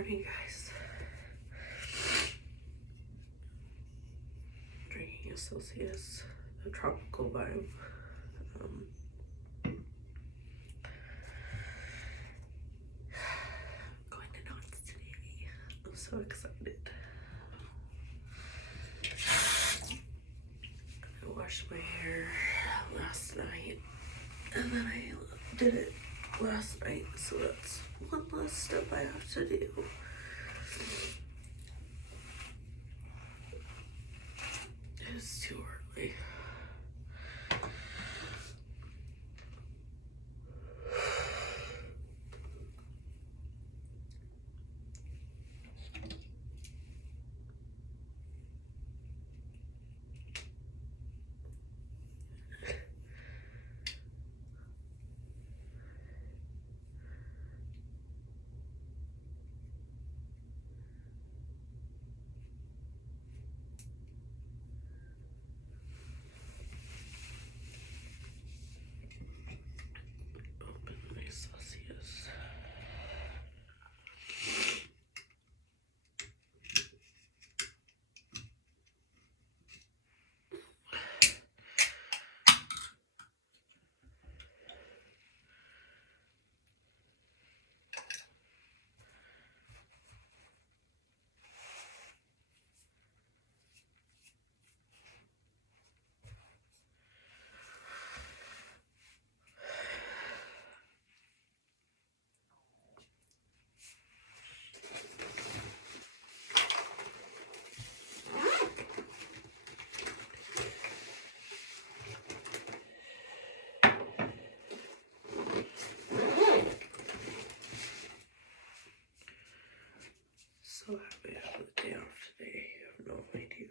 morning, guys. Drinking a Celsius, a tropical vibe. Going to Knott's today. I'm so excited. I washed my hair last night, and then I did it last night, so that's one less step I have to do. It's too early. Open my Celsius. So happy I have the day off today. You have no idea.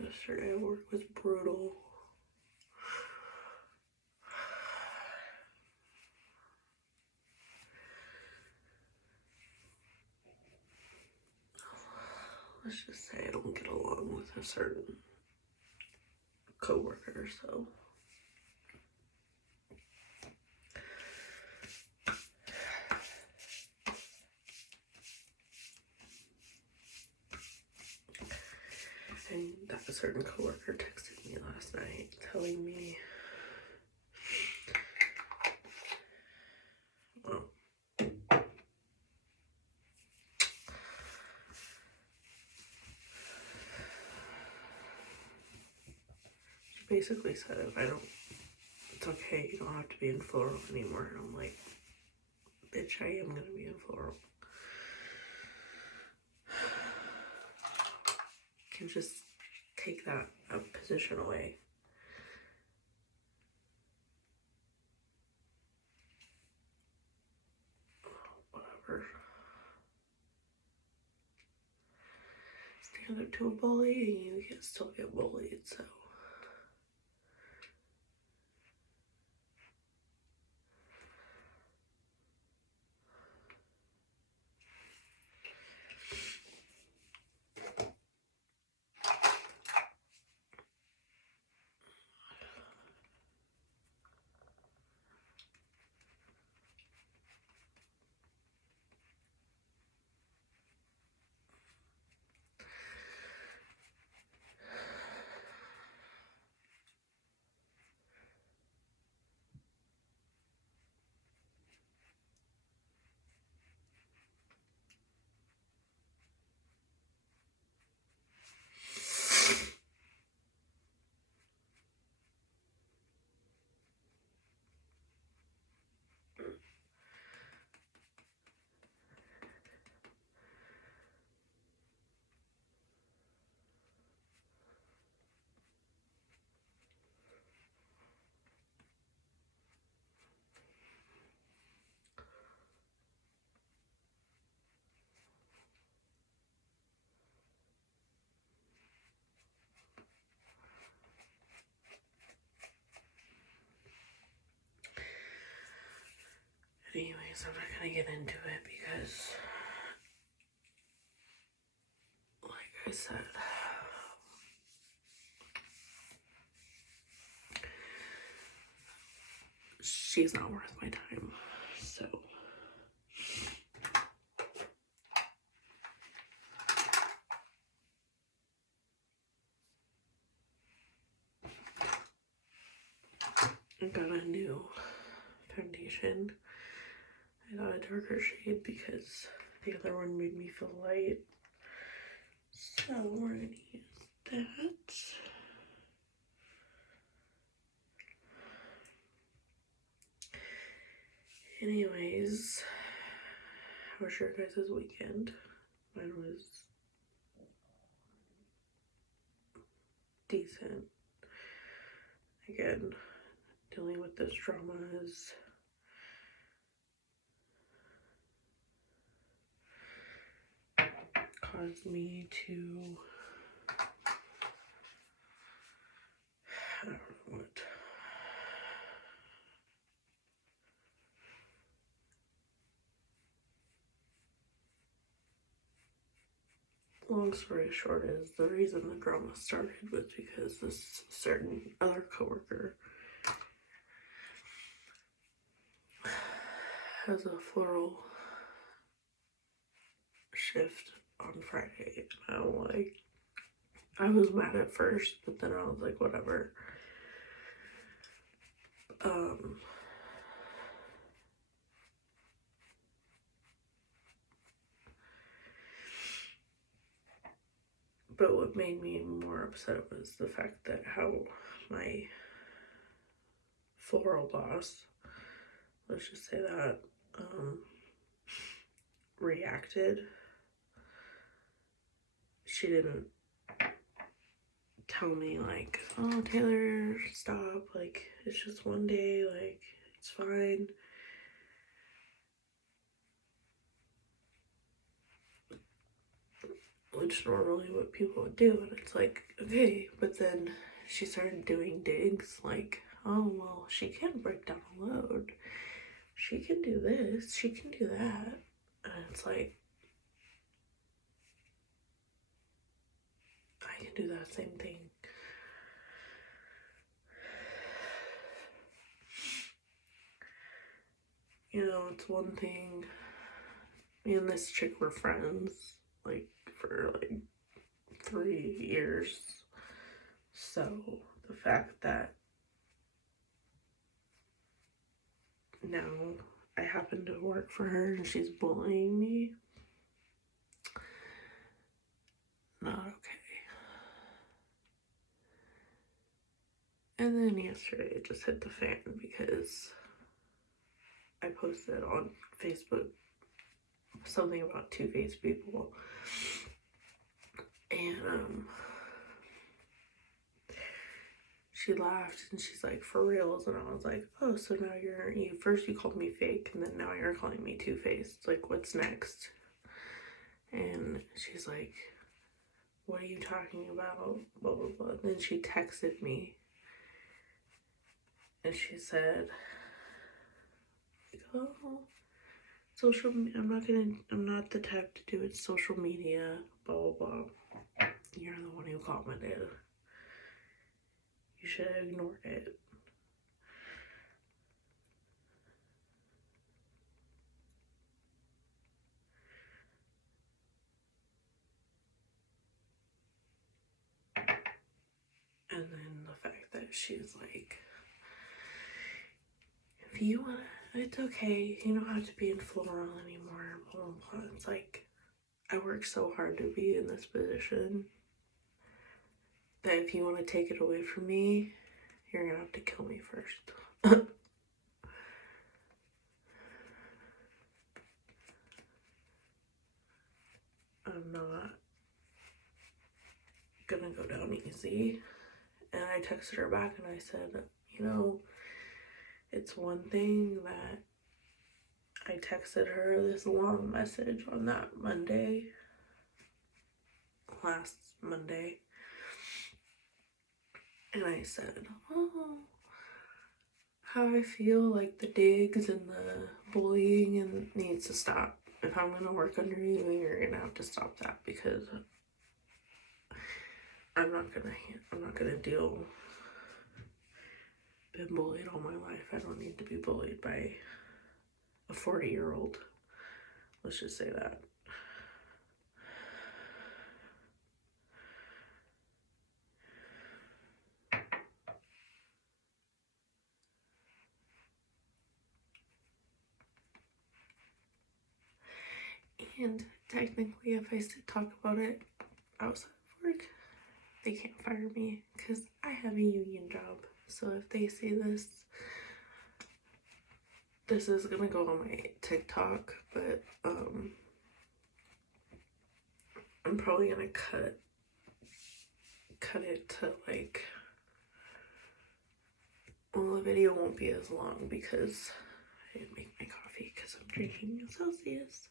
Yesterday work was brutal. Let's just say I don't get along with a certain coworker, so and that a certain coworker texted me last night telling me, well, she basically said it's okay, you don't have to be in floral anymore. And I'm like, bitch, I am gonna be in floral. You can just take that position away. Whatever. Stand up to a bully and you can still get bullied, so. Anyways, I'm not gonna get into it because, like I said, she's not worth my time. So I got a new foundation. I got a darker shade because the other one made me feel light. So we're gonna use that. Anyways, how was your guys' weekend? Mine was decent. Again, dealing with this drama has caused me to, I don't know what. Long story short is the reason the drama started was because this certain other coworker has a floral shift on Friday, and I was mad at first, but then I was like, whatever. But what made me more upset was the fact that how my floral boss, let's just say that, reacted. She didn't tell me like, oh, Taylor, stop, like, it's just one day, like, it's fine. Which is normally what people would do, and it's like, okay, but then she started doing digs like, oh, well, she can break down a load, she can do this, she can do that, and it's like, I can do that same thing. You know, it's one thing, me and this chick were friends, like, for, like, 3 years, so the fact that now I happen to work for her and she's bullying me, not okay. And then yesterday it just hit the fan because I posted on Facebook something about two-faced people, and she laughed and she's like, for reals? And I was like, oh, so now you first you called me fake and then now you're calling me two-faced, like, what's next? And she's like, what are you talking about, blah blah blah. And then she texted me and she said, oh, I'm not the type to do it, social media, blah blah blah. You're the one who commented. You should have ignored it. And then the fact that she's like, if you wanna, it's okay, you don't have to be in floral anymore, blah blah blah. It's like, I work so hard to be in this position that if you want to take it away from me, you're gonna have to kill me first. I'm not gonna go down easy. And I texted her back and I said, you know, it's one thing that I texted her this long message on that Monday, last Monday, and I said, oh, how I feel like the digs and the bullying and needs to stop. If I'm gonna work under you, you're gonna have to stop that, because I'm not gonna deal been bullied all my life. I don't need to be bullied by a 40-year-old. Let's just say that. And technically, if I talk about it outside of work, they can't fire me because I have a union job. So if they say this is gonna go on my TikTok, but I'm probably gonna cut it to like, well, the video won't be as long because I didn't make my coffee because I'm drinking a Celsius.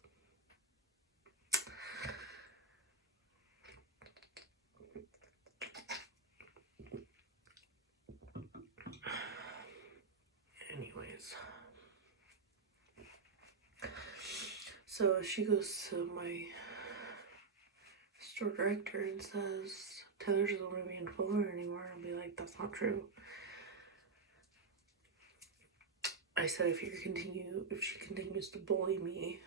Anyways, so she goes to my store director and says, Taylor doesn't want to be in Fuller anymore. I'll be like, that's not true. I said, if she continues to bully me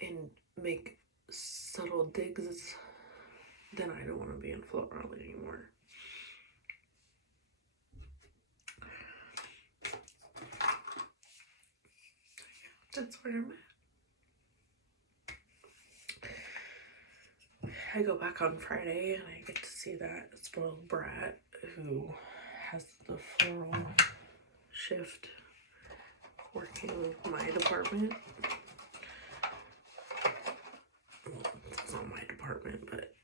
and make subtle digs, then I don't want to be in Fuller anymore. That's where I'm at. I go back on Friday and I get to see that spoiled brat who has the floral shift working with my department. Well, it's not my department, but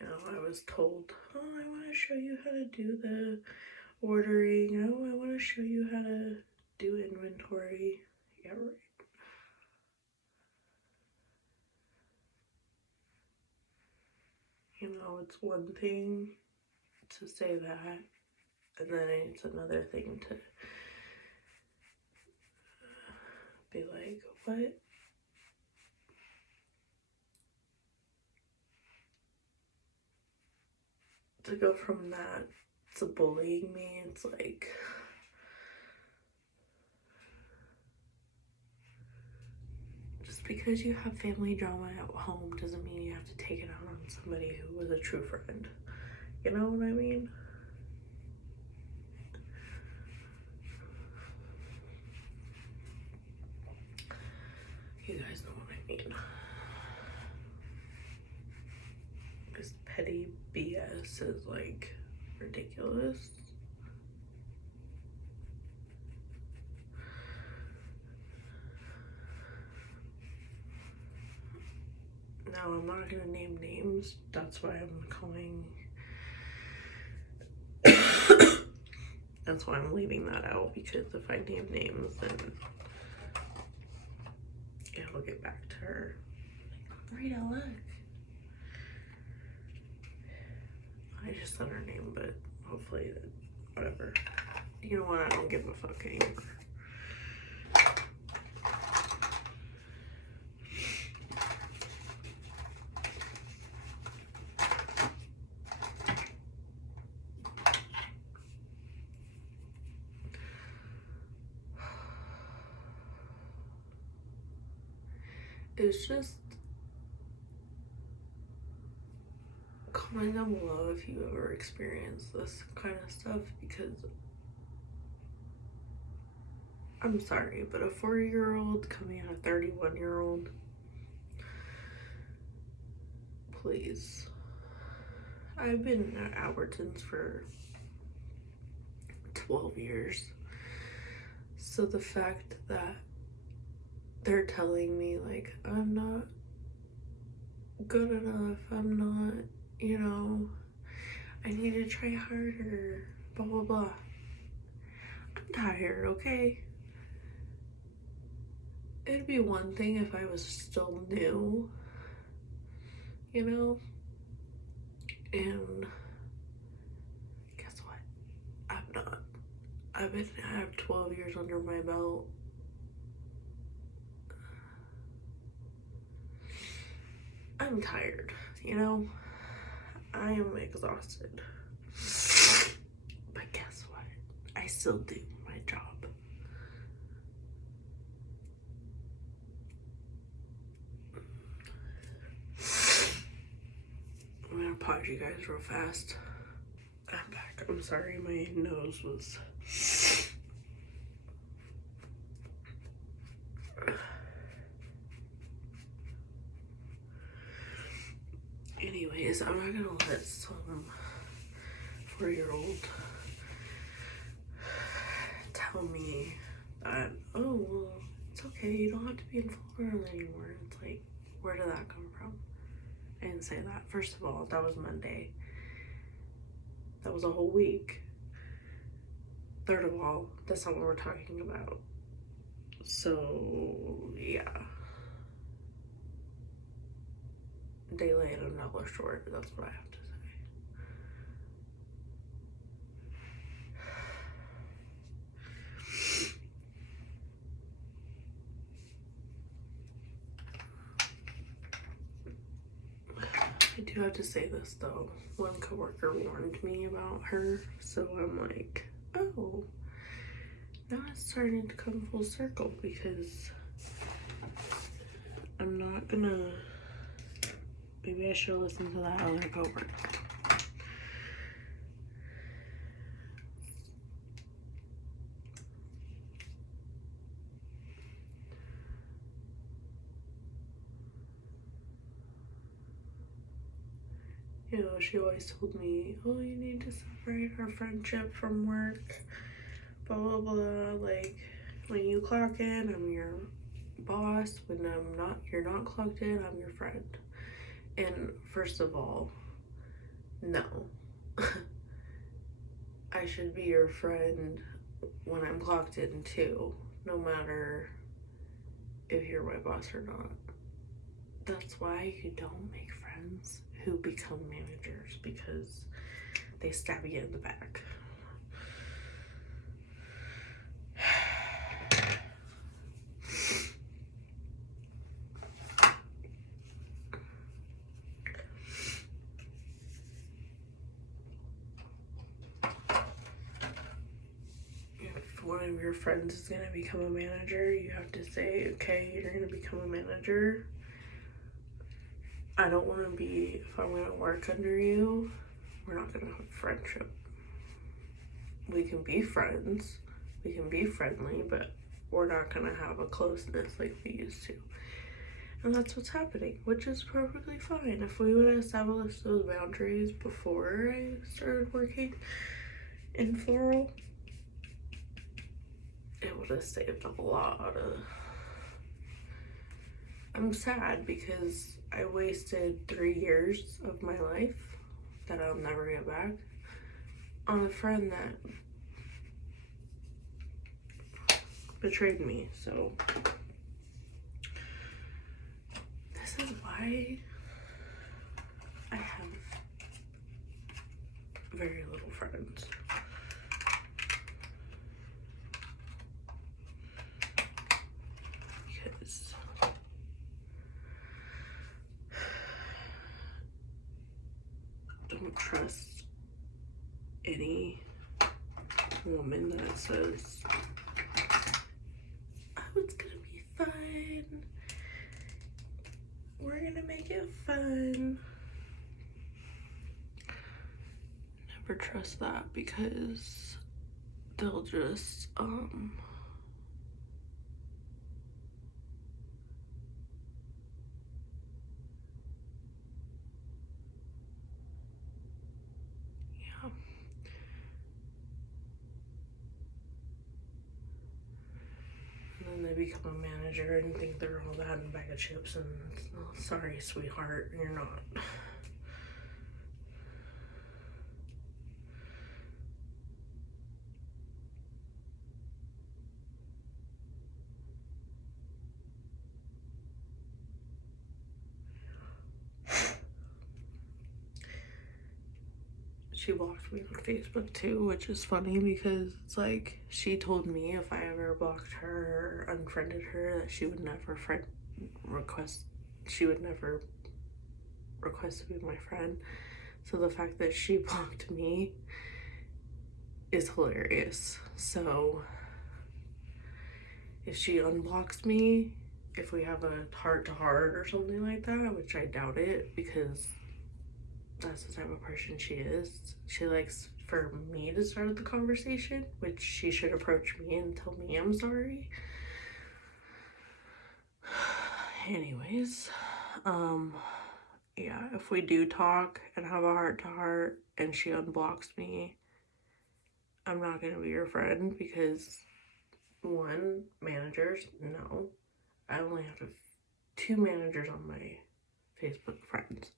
you know, I was told, oh, I want to show you how to do the ordering. Oh, I want to show you how to do inventory. Yeah, right. You know, it's one thing to say that, and then it's another thing to be like, what? To go from that to bullying me, it's like, just because you have family drama at home doesn't mean you have to take it out on somebody who was a true friend. You know what I mean? You guys know what I mean. This petty BS is like ridiculous. Now, I'm not gonna name names. That's why I'm calling. That's why I'm leaving that out, because if I name names, then it'll get back to her. Rita, look. I just said her name, but hopefully, whatever. You know what? I don't give a fuck anymore. It's just, comment down below if you ever experienced this kind of stuff, because I'm sorry, but a 40-year-old coming at a 31-year-old, please. I've been at Albertsons for 12 years. So the fact that they're telling me, like, I'm not good enough, I'm not, you know, I need to try harder, blah, blah, blah. I'm tired, okay? It'd be one thing if I was still new, you know? And guess what? I'm not. I have 12 years under my belt. I'm tired, you know? I am exhausted. But guess what? I still do my job. I'm gonna pause you guys real fast. I'm back. I'm sorry, my nose was... Anyways, I'm not gonna let some 4-year-old tell me that, oh, well, it's okay, you don't have to be in Florida anymore. It's like, where did that come from? I didn't say that. First of all, that was Monday. That was a whole week. Third of all, that's not what we're talking about. So, yeah. Day late and an hour short, that's what I have to say. I do have to say this though. One coworker warned me about her, so I'm like, oh, now it's starting to come full circle because I'm not gonna, maybe I should listen to that other coworker. You know, she always told me, oh, you need to separate our friendship from work, blah, blah, blah. Like, when you clock in, I'm your boss. When you're not clocked in, I'm your friend. And first of all, no. I should be your friend when I'm clocked in too, no matter if you're my boss or not. That's why you don't make friends who become managers, because they stab you in the back. If one of your friends is gonna become a manager, you have to say, okay, you're gonna become a manager. I don't want to be, if I'm going to work under you, we're not going to have friendship. We can be friends, we can be friendly, but we're not going to have a closeness like we used to. And that's what's happening, which is perfectly fine. If we would have established those boundaries before I started working in floral, it would have saved a lot of... I'm sad because I wasted 3 years of my life that I'll never get back on a friend that betrayed me. So this is why I have very little friends. Because I don't trust any woman that says, oh, it's gonna be fun, we're gonna make it fun. Never trust that, because they'll just yeah. And then they become a manager and think they're all that in a bag of chips, and oh, sorry, sweetheart, you're not. She blocked me on Facebook too, which is funny because it's like she told me if I ever blocked her or unfriended her that she would never she would never request to be my friend. So the fact that she blocked me is hilarious. So if she unblocks me, if we have a heart to heart or something like that, which I doubt it because that's the type of person she is, she likes for me to start the conversation, which she should approach me and tell me I'm sorry. Anyways, yeah, if we do talk and have a heart to heart and she unblocks me, I'm not gonna be your friend because one, managers, no. I only have 2 managers on my Facebook friends.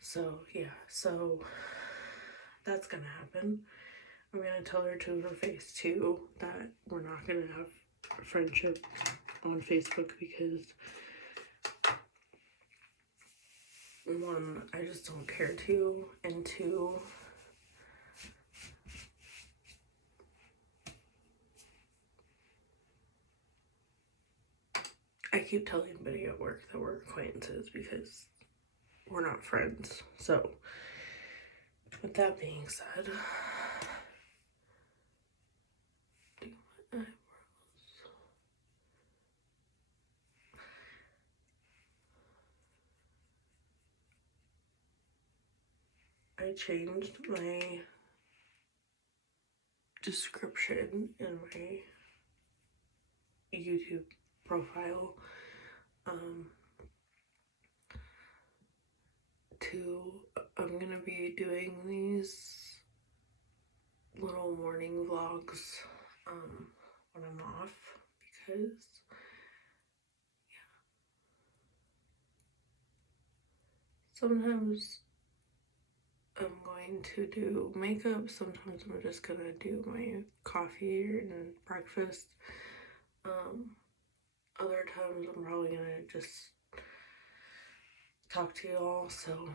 So yeah, so that's gonna happen. I'm gonna tell her to her face too that we're not gonna have a friendship on Facebook because one, I just don't care to, and two, I keep telling everybody at work that we're acquaintances because we're not friends. So with that being said, I changed my description in my YouTube profile to I'm gonna be doing these little morning vlogs when I'm off because sometimes I'm going to do makeup, sometimes I'm just gonna do my coffee and breakfast. Other times I'm probably gonna just talk to y'all, so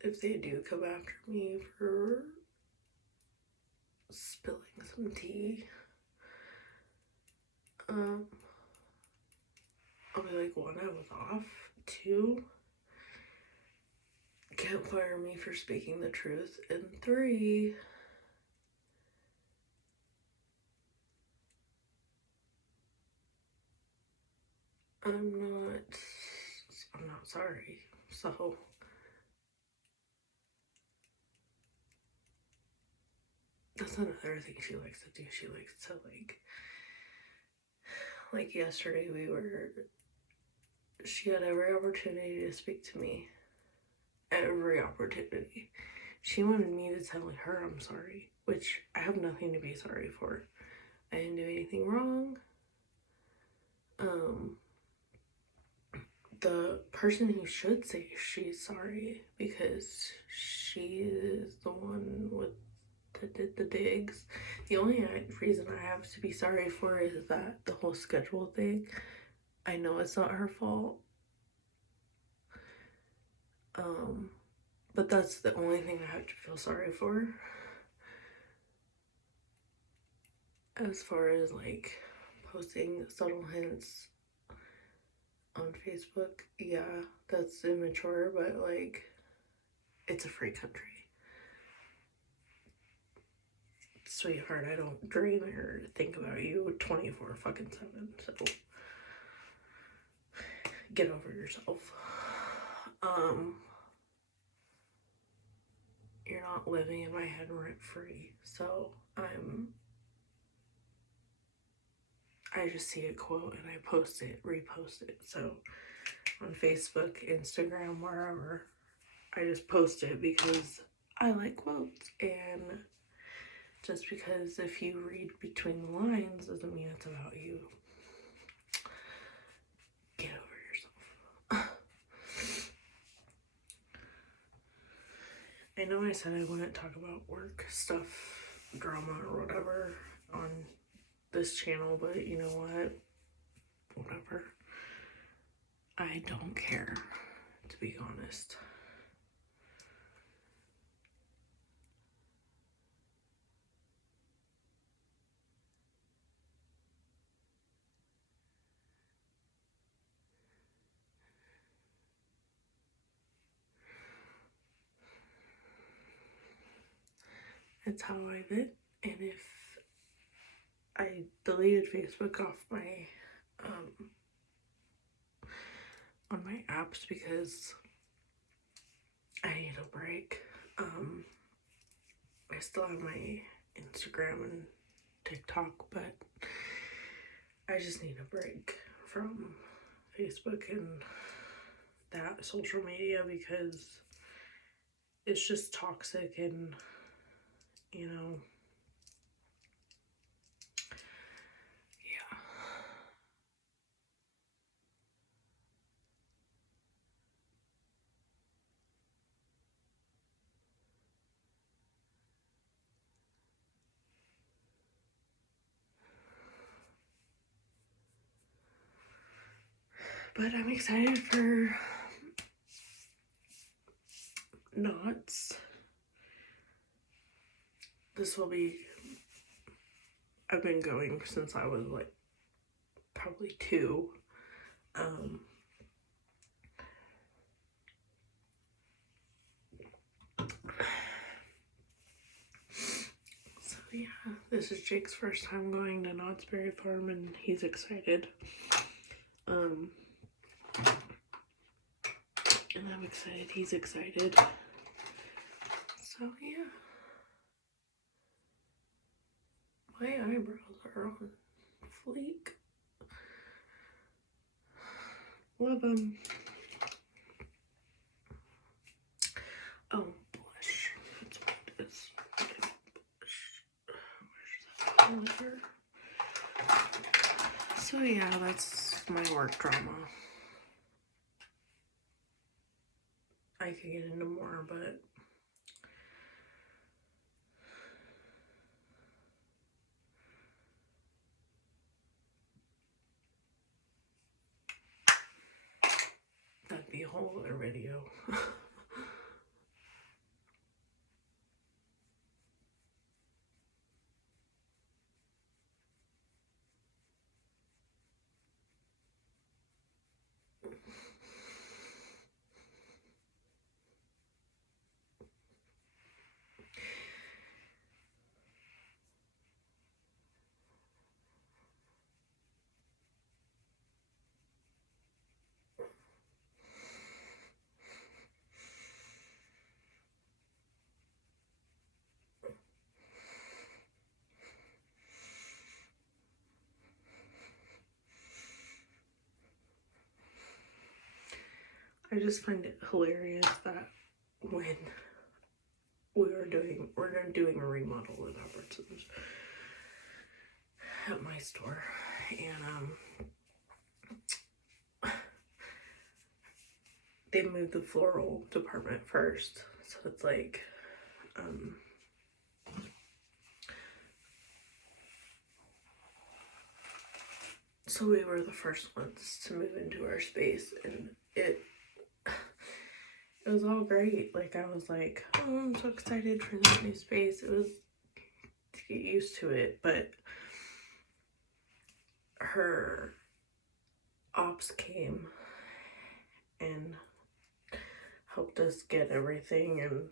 if they do come after me for spilling some tea, I'll be like, one, I was off. Two, can't fire me for speaking the truth. And three, I'm not sorry. So that's another thing she likes to do. She likes to like yesterday she had every opportunity to speak to me. Every opportunity. She wanted me to tell her I'm sorry, which I have nothing to be sorry for. I didn't do anything wrong. The person who should say she's sorry because she is the one that did the digs. The only reason I have to be sorry for is that the whole schedule thing. I know it's not her fault. But that's the only thing I have to feel sorry for. As far as like posting subtle hints on Facebook, yeah, that's immature, but like it's a free country. Sweetheart, I don't dream or think about you 24 fucking 7, so get over yourself. You're not living in my head rent free, so I just see a quote and I post it, repost it. So on Facebook, Instagram, wherever, I just post it because I like quotes. And just because if you read between the lines doesn't mean it's about you. Get over yourself. I know I said I wouldn't talk about work stuff, drama, or whatever on this channel, but you know what? Whatever. I don't care, to be honest. It's how I live, and if I deleted Facebook off my on my apps because I need a break. I still have my Instagram and TikTok, but I just need a break from Facebook and that social media because it's just toxic and, you know, yeah. But I'm excited for Knott's. This will be, I've been going since I was like probably 2. So yeah, this is Jake's first time going to Knott's Berry Farm and he's excited. And I'm excited, he's excited. So yeah. My eyebrows are on fleek. Love them. Oh, blush. That's what it is. Where's that color? So yeah, that's my work drama. I could get into more, but that'd be a whole other video. I just find it hilarious that when we're doing a remodel in Albertsons at my store, and they moved the floral department first, so it's like so we were the first ones to move into our space, and it was all great. Like, I was like, oh, I'm so excited for this new space. It was to get used to it, but her ops came and helped us get everything and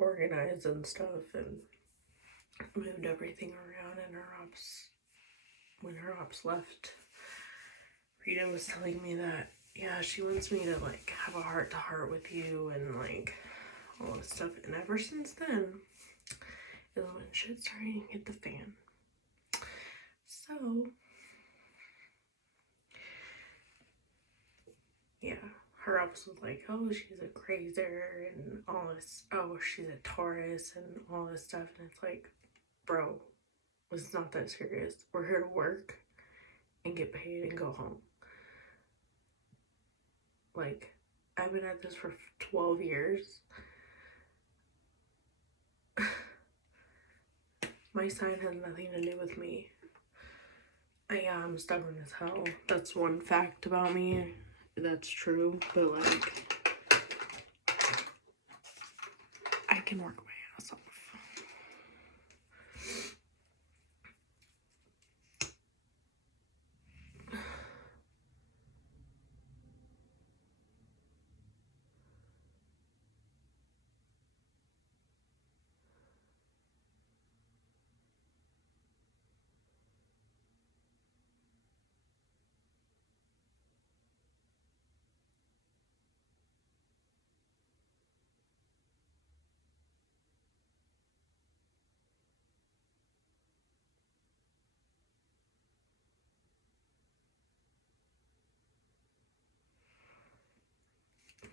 organized and stuff and moved everything around, and when her ops left, Rita was telling me that, yeah, she wants me to like have a heart-to-heart with you and like all this stuff, and ever since then is when shit started to hit the fan. So yeah, her ops was like, oh, she's a grazer and all this, oh, she's a Taurus and all this stuff, and it's like, bro, it's not that serious. We're here to work and get paid and go home. Like, I've been at this for 12 years My sign has nothing to do with me. I'm stubborn as hell. That's one fact about me. That's true. But like, I can work my ass off.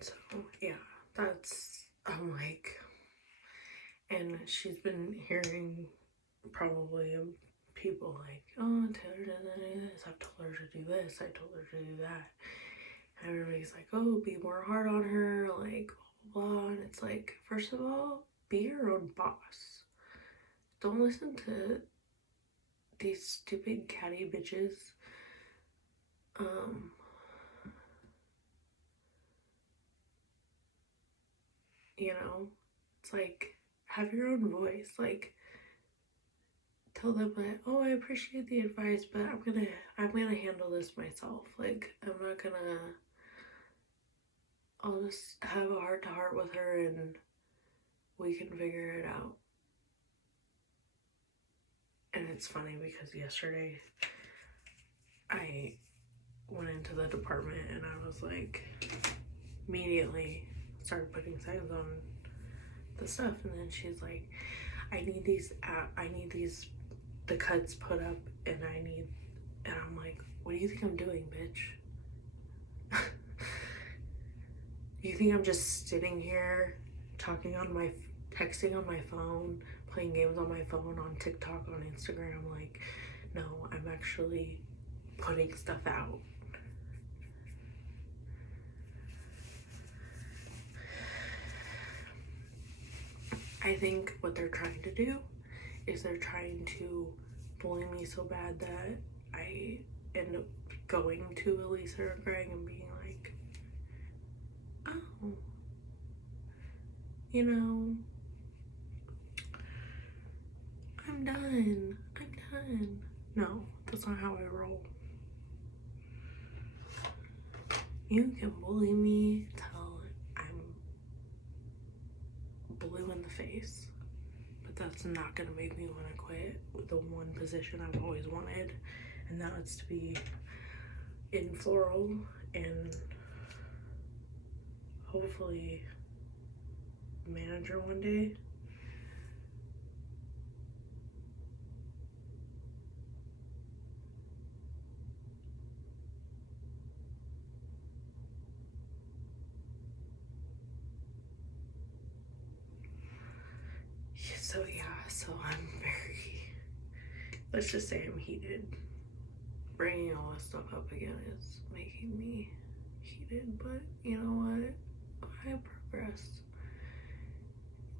So yeah, I'm like, and she's been hearing probably people like, oh, Taylor doesn't do this, I've told her to do this, I told her to do that. And everybody's like, oh, be more hard on her, like, blah, blah, blah. And it's like, first of all, be your own boss. Don't listen to these stupid catty bitches. You know, it's like, have your own voice. Like, tell them that, oh, I appreciate the advice, but I'm gonna handle this myself. Like, I'll just have a heart to heart with her and we can figure it out. And it's funny because yesterday I went into the department and I was like, immediately started putting signs on the stuff, and then she's like, I need the cuts put up, and I'm like, what do you think I'm doing, bitch? You think I'm just sitting here texting on my phone, playing games on my phone, on TikTok, on Instagram? Like, no, I'm actually putting stuff out. I think what they're trying to do is they're trying to bully me so bad that I end up going to Elisa or Greg and being like, oh, you know, I'm done. No, that's not how I roll. You can bully me till I'm blue in the face, but that's not gonna make me want to quit the one position I've always wanted, and that's to be in floral and hopefully manager one day. So I'm very, let's just say I'm heated. Bringing all this stuff up again is making me heated, but you know what? I have progressed.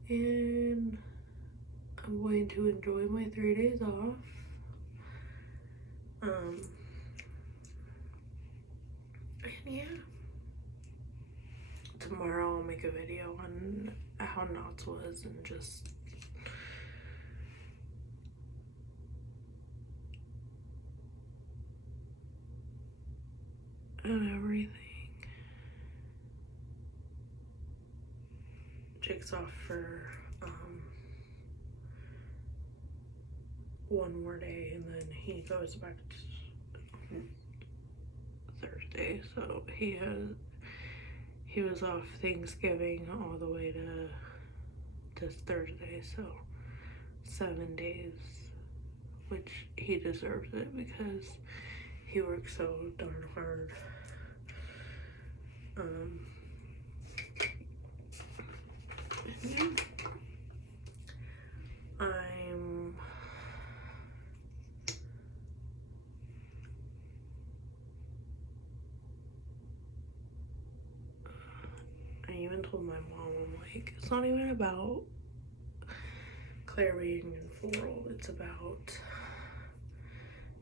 And I'm going to enjoy my 3 days off. And yeah. Tomorrow I'll make a video on how Knott's was and just and everything. Jake's off for one more day and then he goes back Thursday. So he was off Thanksgiving all the way to Thursday, so 7 days, which he deserves it because he works so darn hard. Yeah. I even told my mom, I'm like, it's not even about Claire being in Floral. It's about,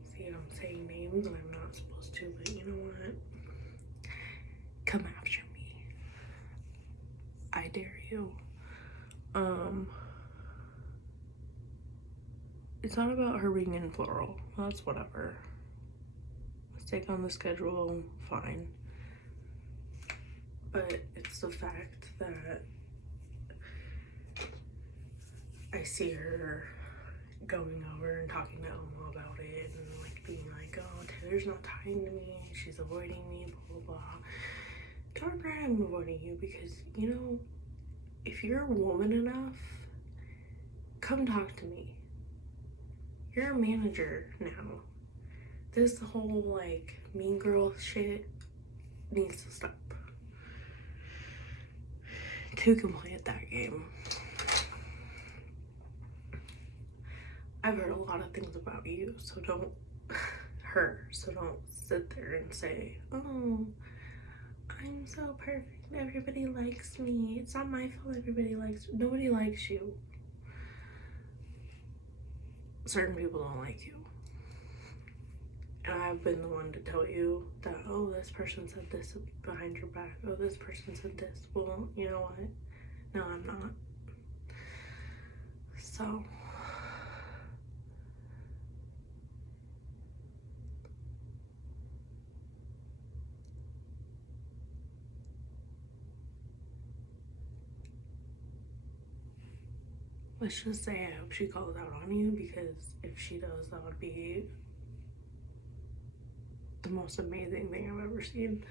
see, I'm saying names and I'm not supposed to, but you know what? Come after me. I dare you. It's not about her being in Floral. That's whatever. Mistake on the schedule, fine. But it's the fact that I see her going over and talking to Elmo about it and like being like, oh, Taylor's not talking to me, she's avoiding me, blah blah blah. Darn right I'm avoiding you, because you know, if you're a woman enough, come talk to me. You're a manager now. This whole like mean girl shit needs to stop. Two can play at that game. I've heard a lot of things about you, so don't sit there and say, oh, I'm so perfect, everybody likes me. It's not my fault everybody likes me. Nobody likes you. Certain people don't like you. And I've been the one to tell you that, oh, this person said this behind your back. Oh, this person said this. Well, you know what? No, I'm not. So, let's just say I hope she calls out on you, because if she does, that would be the most amazing thing I've ever seen.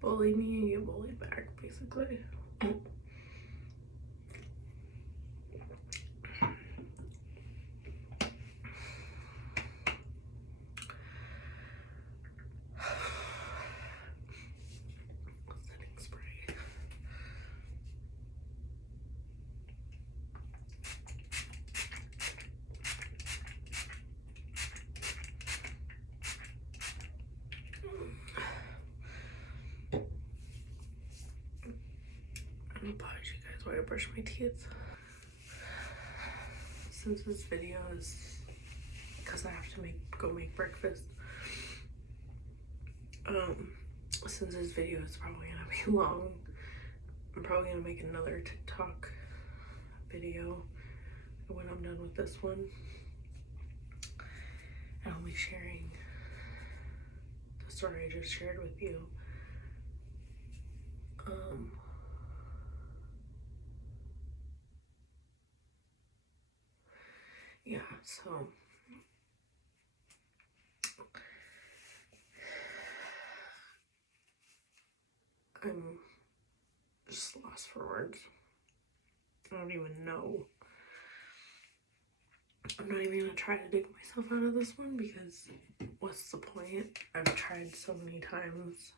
Bully me and get bullied back, basically. Setting spray. I'm gonna pause you guys while I brush my teeth. Since this video is, because I have to go make breakfast, since this video is probably gonna be long, I'm probably gonna make another TikTok video when I'm done with this one, and I'll be sharing the story I just shared with you. Yeah, so I'm just lost for words. I don't even know. I'm not even gonna try to dig myself out of this one, because what's the point? I've tried so many times,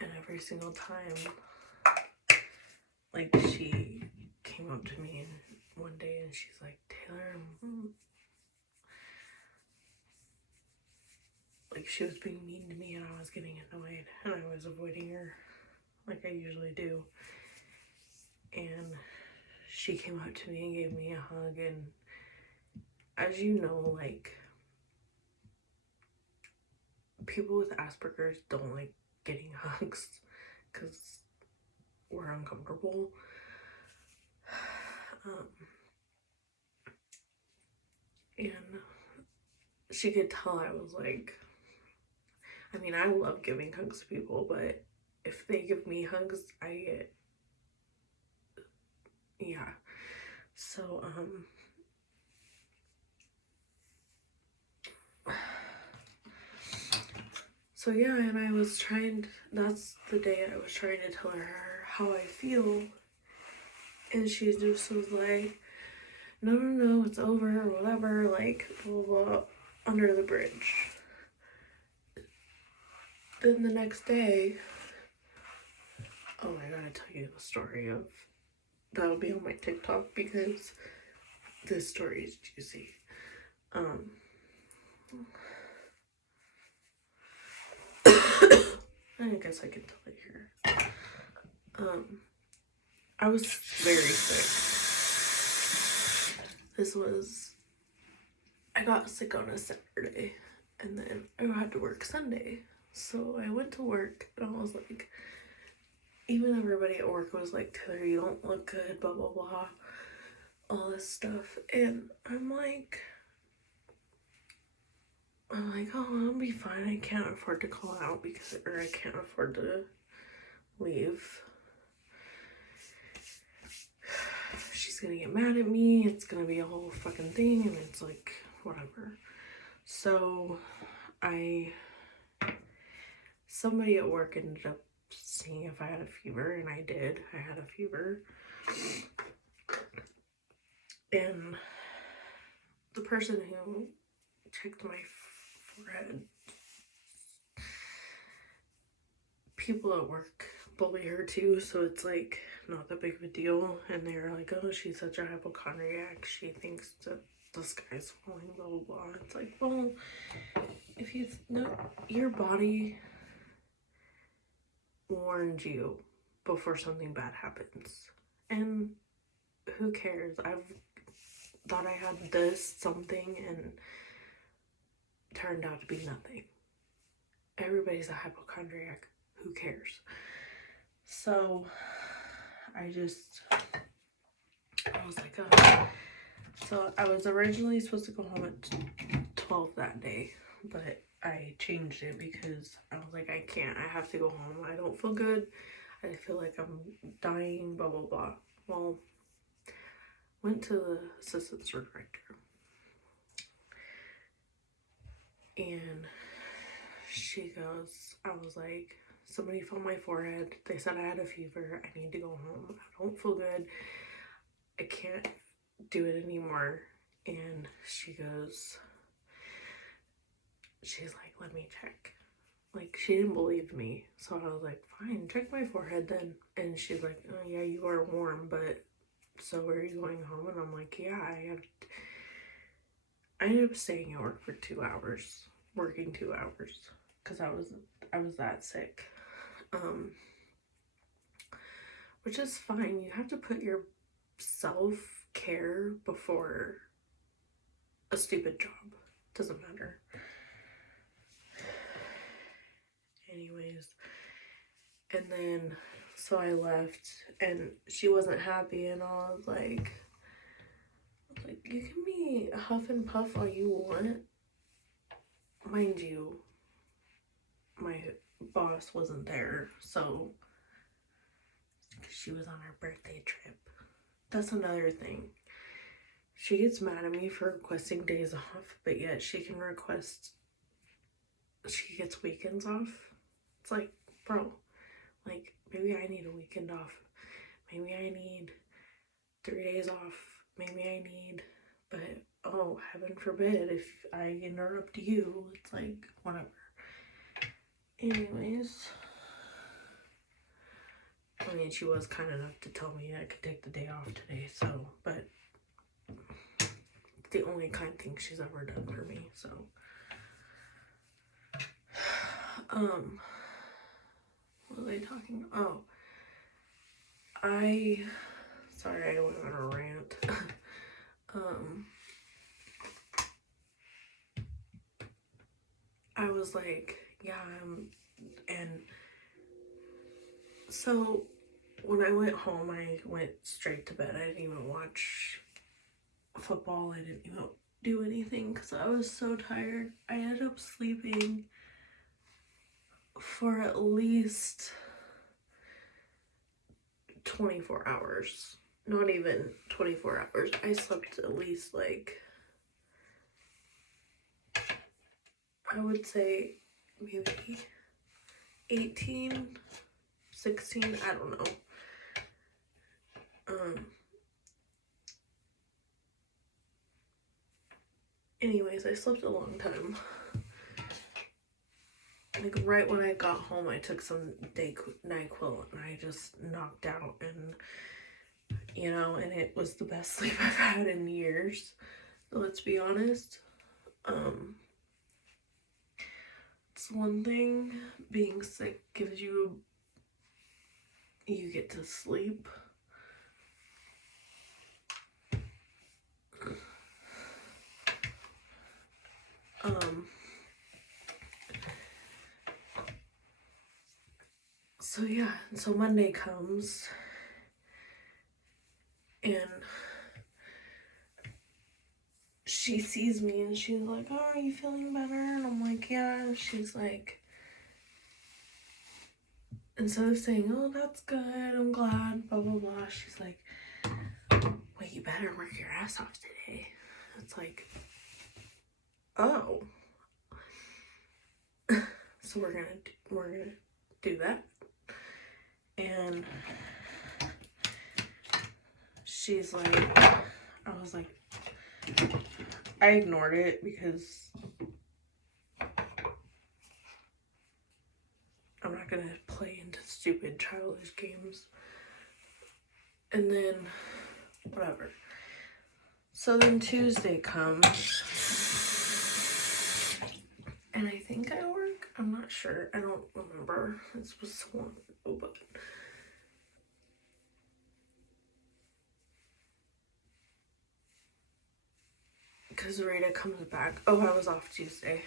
and every single time, like, she came up to me one day and she's like, Taylor, like, she was being mean to me and I was getting annoyed and I was avoiding her like I usually do. And she came up to me and gave me a hug, and as you know, like, people with Asperger's don't like getting hugs because we're uncomfortable. And she could tell I was like, I mean, I love giving hugs to people, but if they give me hugs, I get, yeah. So, so yeah, and I was trying, that's the day I was trying to tell her how I feel, and she just was like, no, it's over, or whatever, like, blah, blah, blah, under the bridge. Then the next day, oh, I gotta tell you the story of, that'll be on my TikTok, because this story is juicy. I guess I can tell it here. I was very sick. I got sick on a Saturday, and then I had to work Sunday. So I went to work, and I was like, even everybody at work was like, Taylor, you don't look good, blah, blah, blah, all this stuff. And I'm like, oh, I'll be fine. I can't afford to call out or I can't afford to leave. She's gonna get mad at me. It's gonna be a whole fucking thing, and it's like, whatever. So somebody at work ended up seeing if I had a fever, and I did. I had a fever. And the person who checked my forehead, people at work bully her too, so it's like not that big of a deal. And they're like, oh, she's such a hypochondriac, she thinks that the sky's falling, blah, blah, blah. It's like, well, if you know, your body warned you before something bad happens, and who cares? I've thought I had this something and turned out to be nothing. Everybody's a hypochondriac. Who cares? So I was like, oh. So I was originally supposed to go home at 12 that day, but I changed it because I was like, I can't. I have to go home. I don't feel good. I feel like I'm dying, blah, blah, blah. Well, went to the assistant store director, and she goes, I was like, somebody felt my forehead. They said I had a fever. I need to go home. I don't feel good. I can't do it anymore. And she's like, let me check. Like, she didn't believe me. So I was like, fine, check my forehead then. And she's like, oh yeah, you are warm, but so are you going home? And I'm like, yeah, I ended up staying at work for 2 hours, working 2 hours, because I was that sick. Which is fine. You have to put your self-care before a stupid job. Doesn't matter. Anyways, and then so I left, and she wasn't happy, and I was like, you can be huff and puff all you want. Mind you, my boss wasn't there, so she was on her birthday trip. That's another thing. She gets mad at me for requesting days off, but yet she gets weekends off. It's like, bro, like, maybe I need a weekend off. Maybe I need 3 days off. Maybe I need, but oh, heaven forbid if I interrupt you. It's like, whatever. Anyways, I mean, she was kind enough to tell me I could take the day off today, so, but it's the only kind thing she's ever done for me, so. What was I talking about? Oh. Sorry, I went on a rant. I was like, yeah, and so when I went home, I went straight to bed. I didn't even watch football. I didn't even do anything because I was so tired. I ended up sleeping for at least 24 hours. Not even 24 hours. I slept at least, like, I would say maybe 18, 16, I don't know. Anyways, I slept a long time. Like, right when I got home, I took some NyQuil, and I just knocked out, and, you know, and it was the best sleep I've had in years. So let's be honest. It's one thing, being sick gives you get to sleep. So yeah, so Monday comes, and she sees me, and she's like, oh, are you feeling better? And I'm like, yeah. And she's like, instead of saying, oh, that's good, I'm glad, blah, blah, blah, she's like, well, you better work your ass off today. It's like, oh. So we're gonna do that. And she's like, I was like, I ignored it because I'm not gonna play into stupid childish games. And then, whatever. So then Tuesday comes, and I think I work. I'm not sure. I don't remember. This was so long ago, but because Rita comes back. Oh, I was off Tuesday.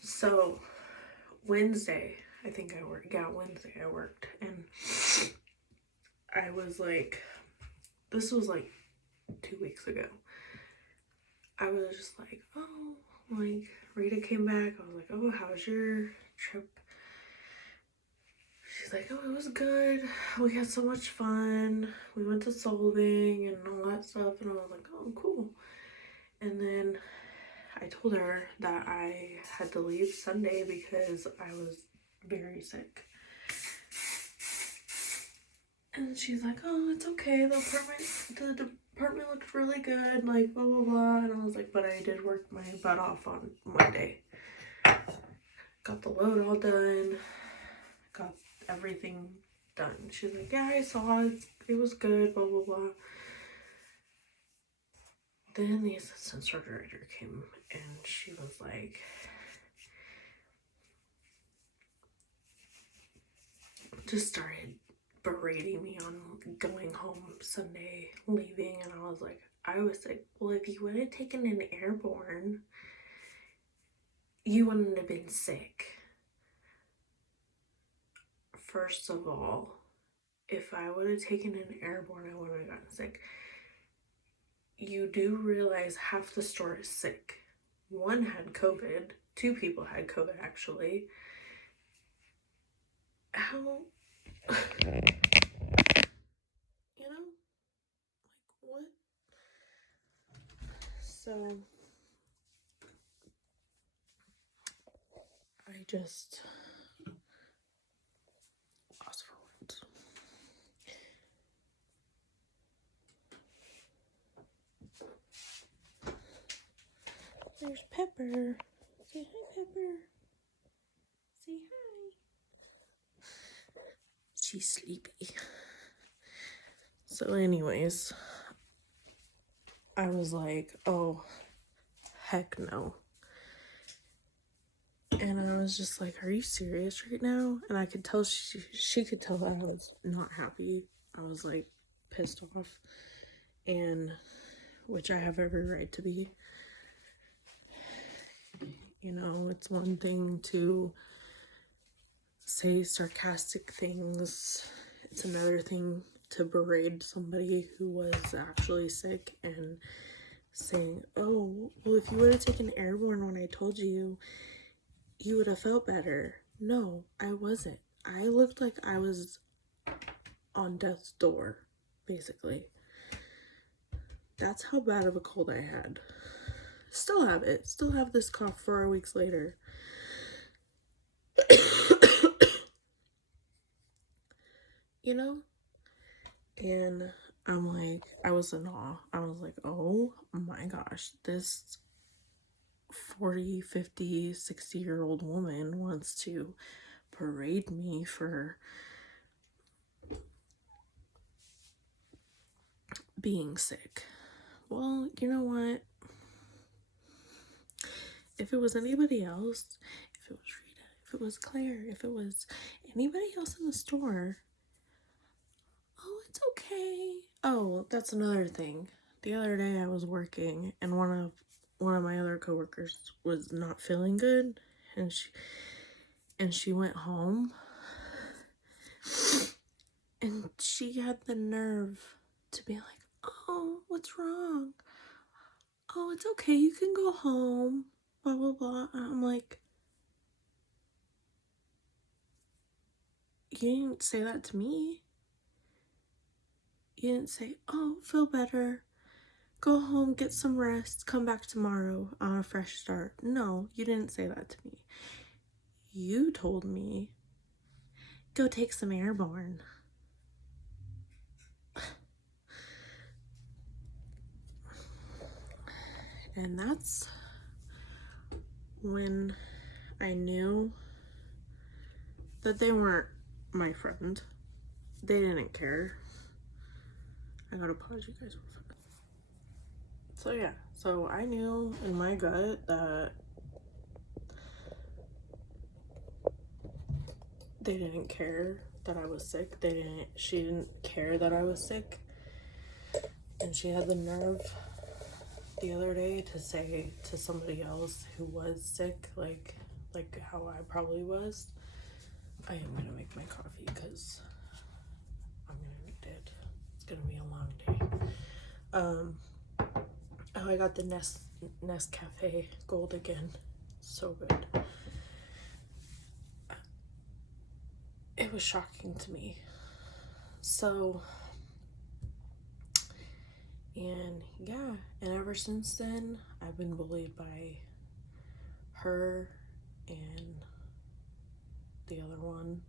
So Wednesday, I think I worked. Yeah, Wednesday I worked, and I was like, this was like 2 weeks ago. I was just like, oh, like, Rita came back. I was like, oh, how was your trip? She's like, oh, it was good. We had so much fun. We went to Solving and all that stuff. And I was like, oh, cool. And then I told her that I had to leave Sunday because I was very sick. And she's like, oh, it's okay. The department looked really good, like, blah, blah, blah. And I was like, but I did work my butt off on Monday. Got the load all done. Got everything done. She's like, yeah, I saw it. It was good, blah, blah, blah. Then the assistant store director came, and she was like, just started berating me on going home Sunday, leaving, and I was like, well, if you would have taken an airborne, you wouldn't have been sick. First of all, if I would have taken an airborne, I wouldn't have gotten sick. You do realize half the store is sick. One had COVID. 2 people had COVID, actually. How, you know, like, what? So I just lost for words. There's Pepper. Say hi, Pepper. Say hi. She's sleepy. So anyways, I was like, oh, heck no. And I was just like, are you serious right now? And I could tell she could tell that I was not happy. I was like pissed off, and which I have every right to be. You know, it's one thing to say sarcastic things. It's another thing to berate somebody who was actually sick and saying, oh, well, if you would have taken airborne when I told you, you would have felt better. No, I wasn't. I looked like I was on death's door, basically. That's how bad of a cold I had. Still have it. Still have this cough 4 weeks later. You know? And I'm like, I was in awe. I was like, oh my gosh, this 40, 50, 60-year-old woman wants to parade me for being sick. Well, you know what? If it was anybody else, if it was Rita, if it was Claire, if it was anybody else in the store, oh, it's okay. Oh, that's another thing. The other day I was working and one of my other coworkers was not feeling good, and she went home, and she had the nerve to be like, "Oh, what's wrong? Oh, it's okay. You can go home." Blah blah blah. And I'm like, you didn't say that to me. You didn't say, "Oh, feel better. Go home, get some rest, come back tomorrow on a fresh start." No, you didn't say that to me. You told me, go take some airborne. And that's when I knew that they weren't my friend. They didn't care. I gotta pause you guys real fast. So yeah, so I knew in my gut that they didn't care that I was sick. She didn't care that I was sick. And she had the nerve the other day to say to somebody else who was sick, like how I probably was. I am gonna make my coffee because I'm gonna need it. It's gonna be a long day. Oh, I got the Nescafe Gold again. So good. It was shocking to me. So, and yeah, and ever since then, I've been bullied by her and the other one.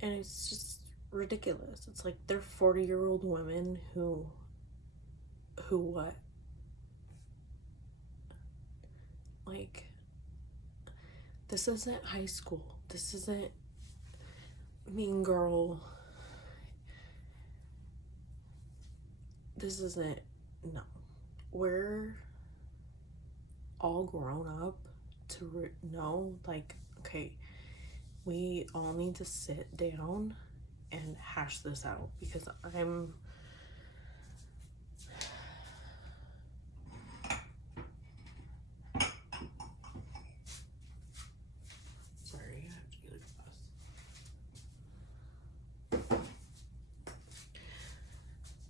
And it's just ridiculous. It's like they're 40-year-old women who what? Like, this isn't high school. This isn't Mean Girl. This isn't, no. We're all grown up to know, like, okay, we all need to sit down and hash this out, because I'm sorry, I have to get a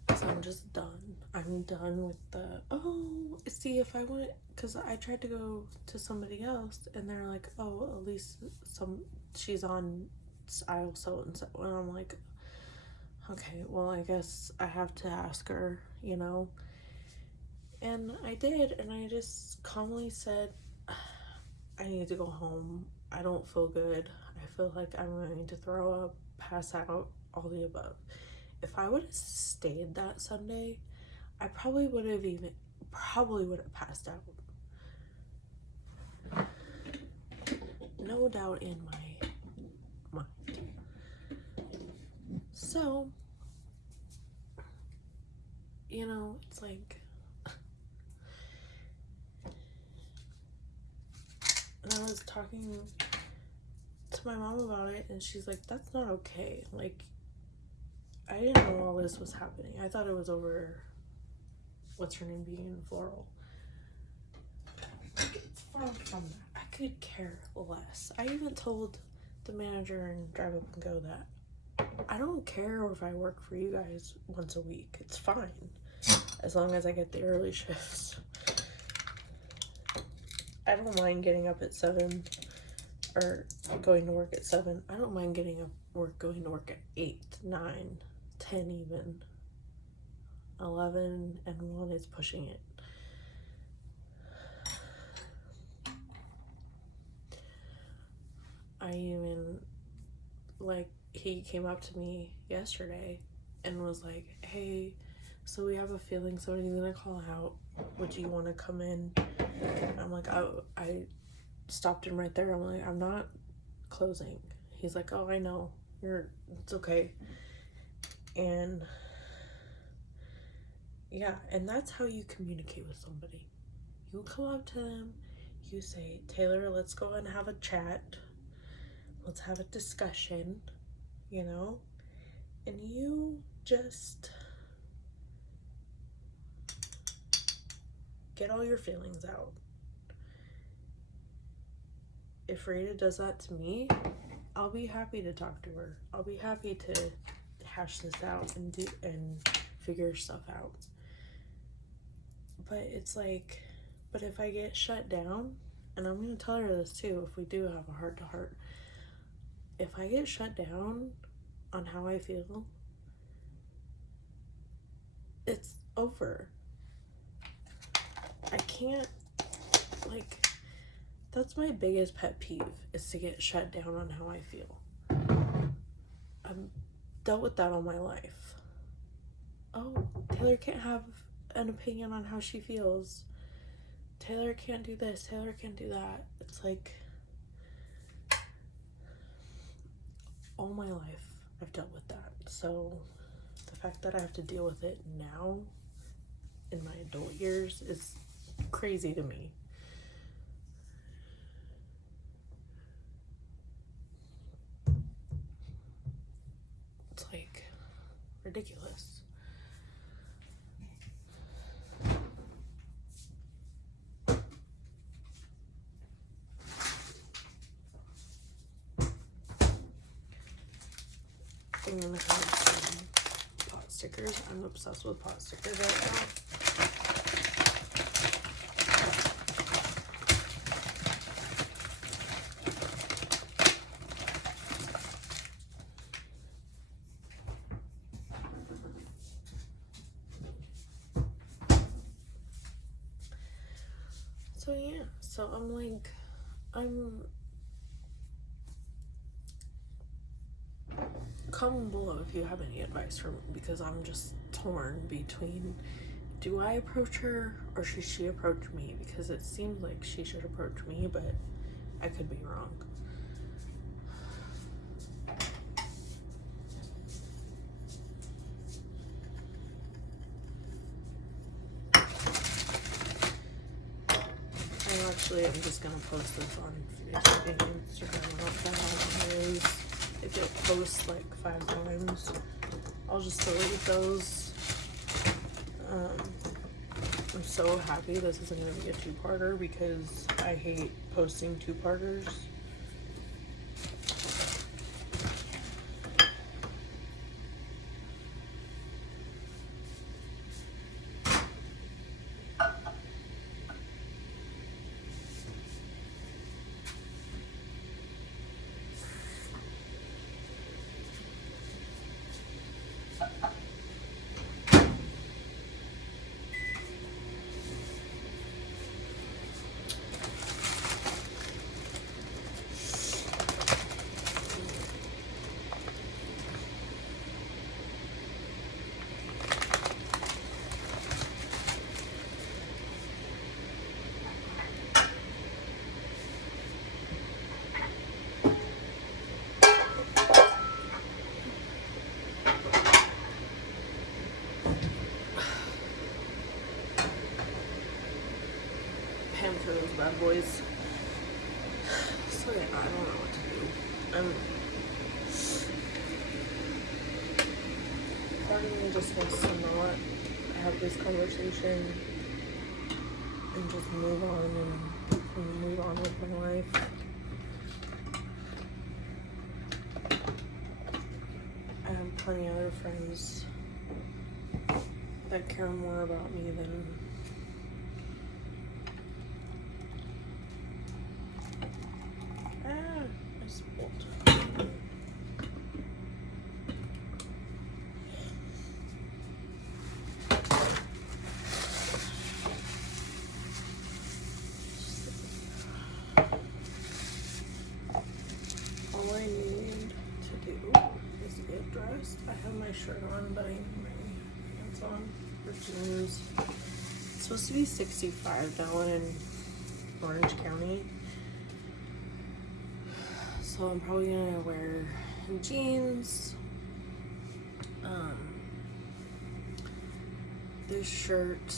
glass. So I'm just done. I'm done with the, oh, see, if I went, because I tried to go to somebody else and they're like, oh, at least she's on aisle so and so, and I'm like, okay, well, I guess I have to ask her, you know. And I did, and I just calmly said, I need to go home. I don't feel good. I feel like I'm going to throw up, pass out, all the above. If I would have stayed that Sunday, I probably would have passed out. No doubt in my mind. So, you know, it's like, and I was talking to my mom about it, and she's like, that's not okay. Like, I didn't know all this was happening. I thought it was over, what's her name, being in floral. It's far from that. I could care less. I even told the manager and Drive Up and Go that I don't care if I work for you guys once a week. It's fine, as long as I get the early shifts. I don't mind getting up at 7 or going to work at 7. I don't mind getting up going to work at 8, 9, 10 even. 11 and 1 is pushing it. I even, like, he came up to me yesterday and was like, hey, so we have a feeling somebody's gonna call out. Would you want to come in? I'm like, I stopped him right there. I'm like, I'm not closing. He's like, oh, I know. It's okay. And yeah, and that's how you communicate with somebody. You come up to them, you say, Taylor, let's go and have a chat. Let's have a discussion, you know? And you just get all your feelings out. If Rita does that to me, I'll be happy to talk to her. I'll be happy to hash this out and figure stuff out. But it's like, but if I get shut down, and I'm going to tell her this too, if we do have a heart-to-heart, if I get shut down on how I feel, it's over. I can't, like, that's my biggest pet peeve, is to get shut down on how I feel. I've dealt with that all my life. Oh, Taylor can't have an opinion on how she feels. Taylor can't do this. Taylor can't do that. It's like, all my life I've dealt with that. So the fact that I have to deal with it now in my adult years is crazy to me. It's like ridiculous. I'm gonna have some pot stickers. I'm obsessed with pot stickers right now. So yeah, so comment below if you have any advice for me, because I'm just torn between, do I approach her or should she approach me? Because it seems like she should approach me, but I could be wrong. I'm just gonna post this on Facebook and Instagram. I don't know how it is. If it posts like 5 times, I'll just delete those. I'm so happy this isn't gonna be a 2-parter, because I hate posting 2-parters. For those bad boys. So yeah, I don't know what to do. Part of me just wants to not have this conversation and just move on and move on with my life. I have plenty of other friends that care more about me than all I need to do is get dressed. I have my shirt on, but I have my pants on for jeans. It's supposed to be 65 down in Orange County. So I'm probably gonna wear jeans, this shirt,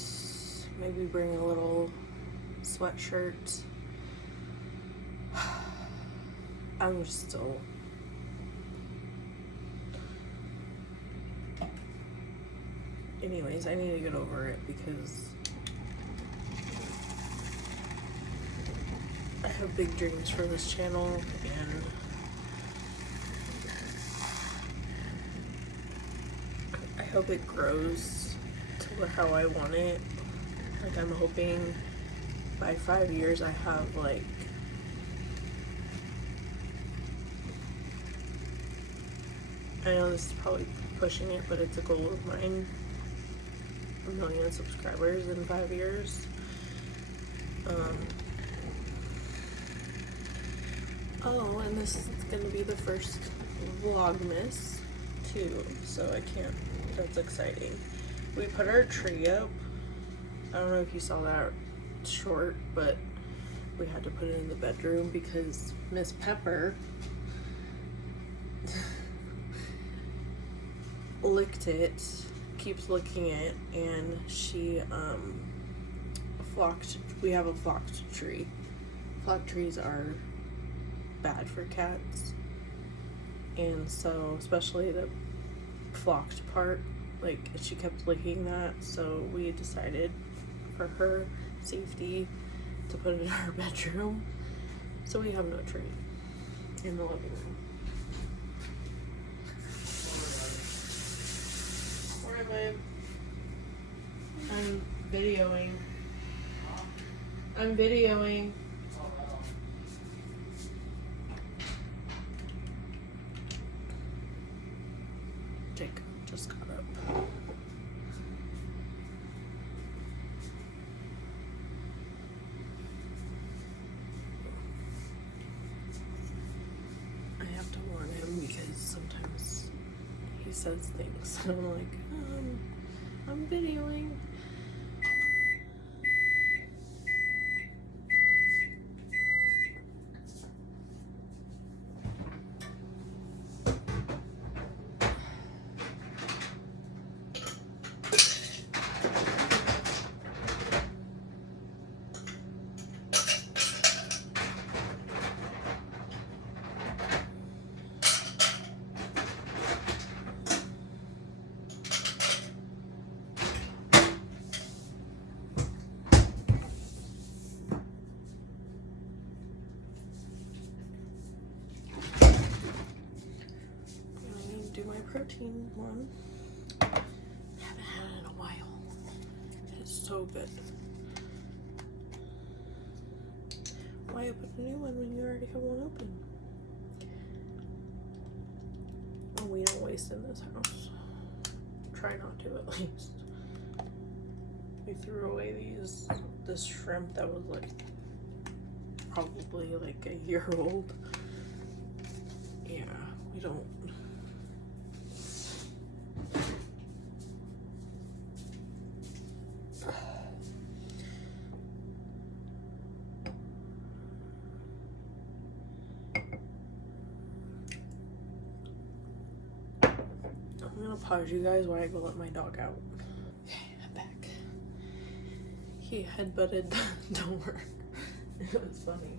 maybe bring a little sweatshirt. I'm just still anyways, I need to get over it because I have big dreams for this channel, and I hope it grows to how I want it. Like, I'm hoping by 5 years I have, like, I know this is probably pushing it, but it's a goal of mine, 1 million subscribers in 5 years. Oh, and this is gonna be the first Vlogmas too, so I can't, that's exciting. We put our tree up. I don't know if you saw that short, but we had to put it in the bedroom because Miss Pepper licked it, keeps licking it, and she flocked. We have a flocked tree. Flocked trees are bad for cats, and so especially the flocked part, like, she kept licking that, so we decided for her safety to put it in our bedroom, so we have no tree in the living room. Where am I? I'm videoing. I'm videoing. Jacob just got up. I have to warn him because sometimes he says things and I'm like, I'm videoing. Do my protein one. Haven't had it in a while. It's so good. Why open a new one when you already have one open? Well, we don't waste in this house. Try not to, at least. We threw away this shrimp that was like probably like a year old. Yeah, we don't. I'm gonna pause you guys while I go let my dog out. Okay, I'm back. He headbutted the door. It was funny.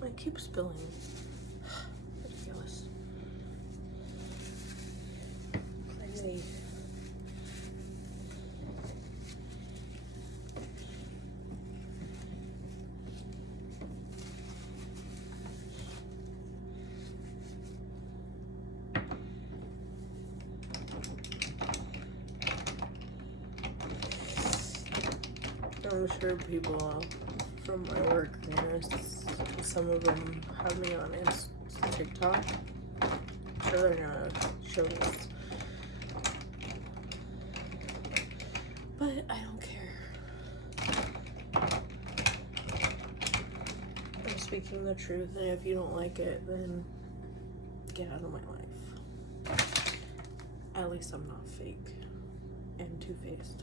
I keep spilling. Ridiculous. Crazy. I'm sure people from my work are gonna, some of them have me on TikTok. I'm sure they're gonna show this. But I don't care. I'm speaking the truth, and if you don't like it, then get out of my life. At least I'm not fake and two-faced.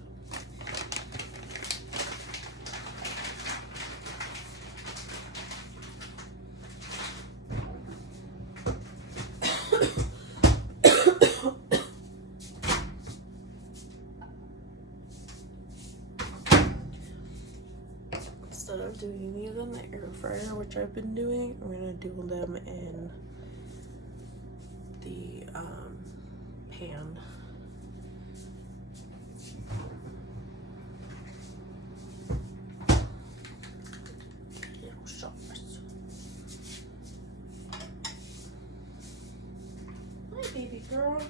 Instead of doing these in the air fryer, which I've been doing, I'm gonna do them in the pan. Little sauce. Hi, baby girl.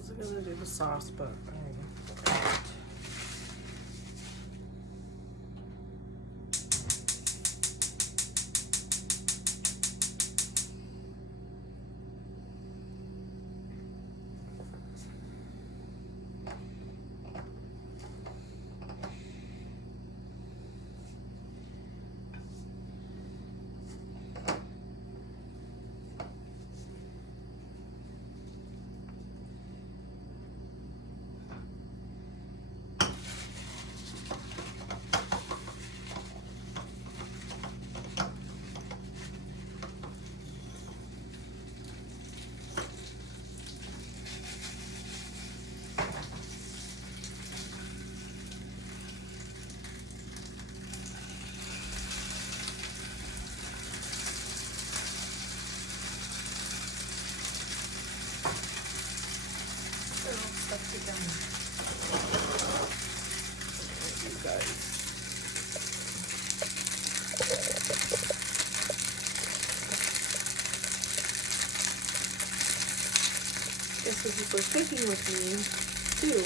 I was gonna do the sauce, but guess this is for cooking with me too.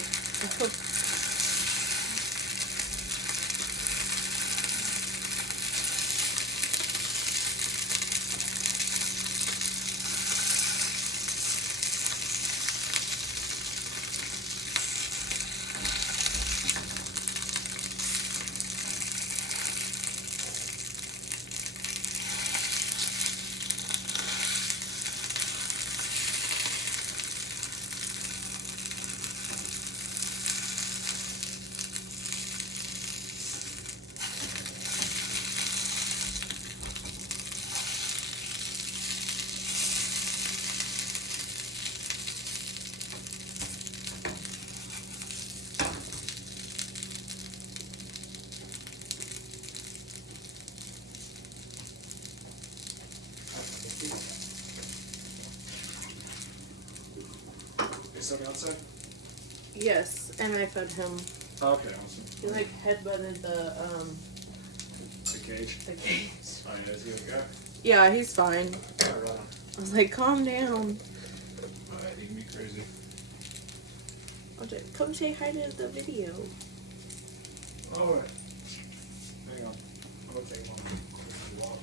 Is that outside? Yes, and I fed him. Okay, awesome. He like headbutted the cage. The cage. Oh, yeah, is he okay? Yeah, he's fine. Yeah, right on. I was like, calm down. He can be crazy. Okay, come say hi to the video. Oh, wait. Hang on. I'm gonna take one. Walk.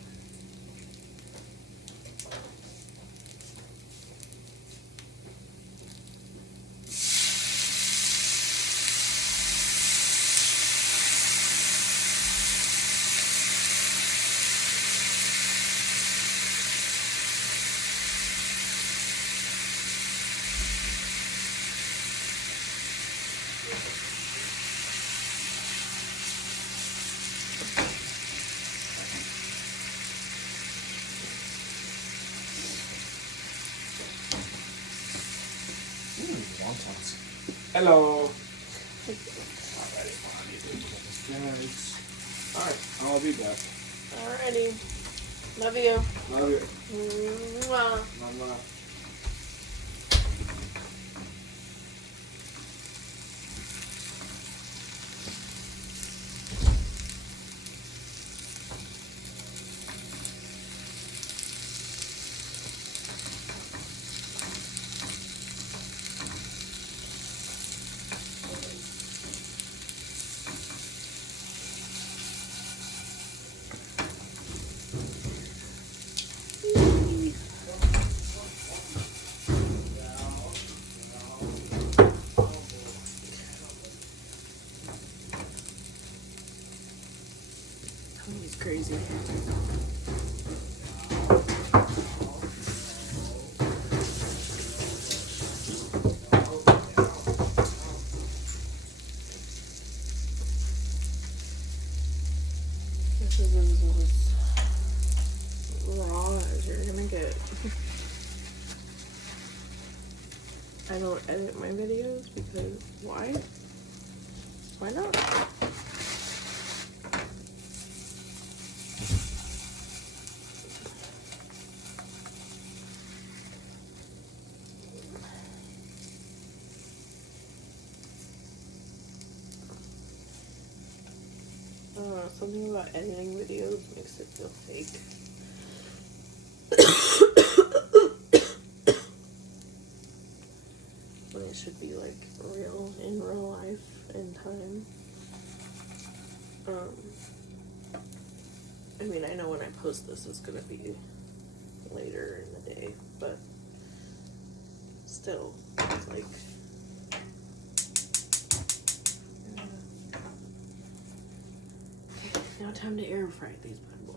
Wontons. Hello. Alrighty, fine. Alright, I'll be back. Alrighty. Love you. Love you. Mwah. Mama. He's crazy. This is as raw as you're gonna get. I don't edit my videos because why? Why not? Something about editing videos makes it feel fake. When it should be like real in real life in time. I mean, I know when I post this it's gonna be later in the day, but still, it's like okay, now time to air fry these bad boys.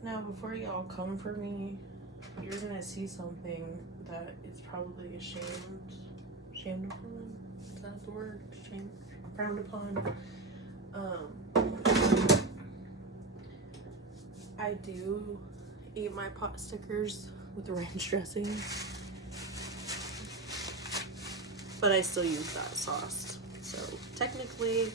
Now, before y'all come for me, you're gonna see something that is probably shamed upon. Is that the word? Shamed, frowned upon. I do eat my pot stickers with ranch dressing, but I still use that sauce. So technically,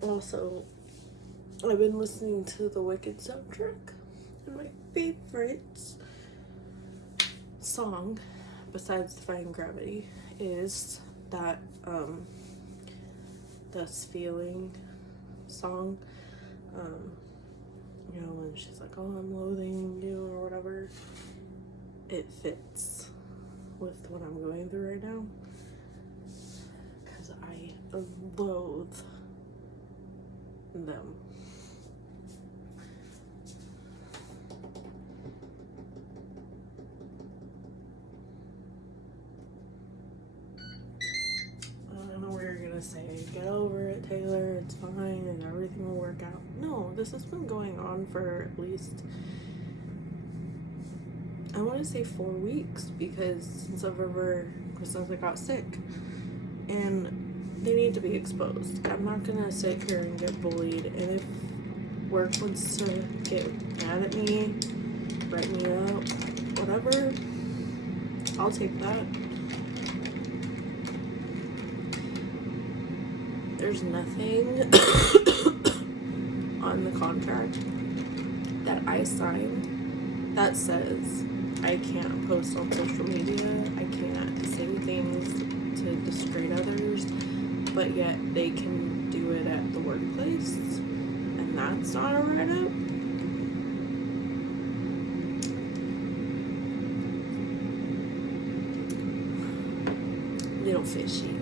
also, I've been listening to the Wicked soundtrack, and my favorite song, besides Defying Gravity, is that, Thus Feeling song. You know, when she's like, oh, I'm loathing you, or whatever. It fits with what I'm going through right now. Because I loathe them. I know what you're gonna say. Get over it, Taylor. It's fine and everything will work out. No, this has been going on for at least, I want to say 4 weeks, because since I got sick. And they need to be exposed. I'm not gonna sit here and get bullied. And if work wants to get mad at me, write me up, whatever, I'll take that. There's nothing on the contract that I signed that says I can't post on social media, I can't say things to disgrade others, but yet they can do it at the workplace, and that's not a write-up. Little fishy.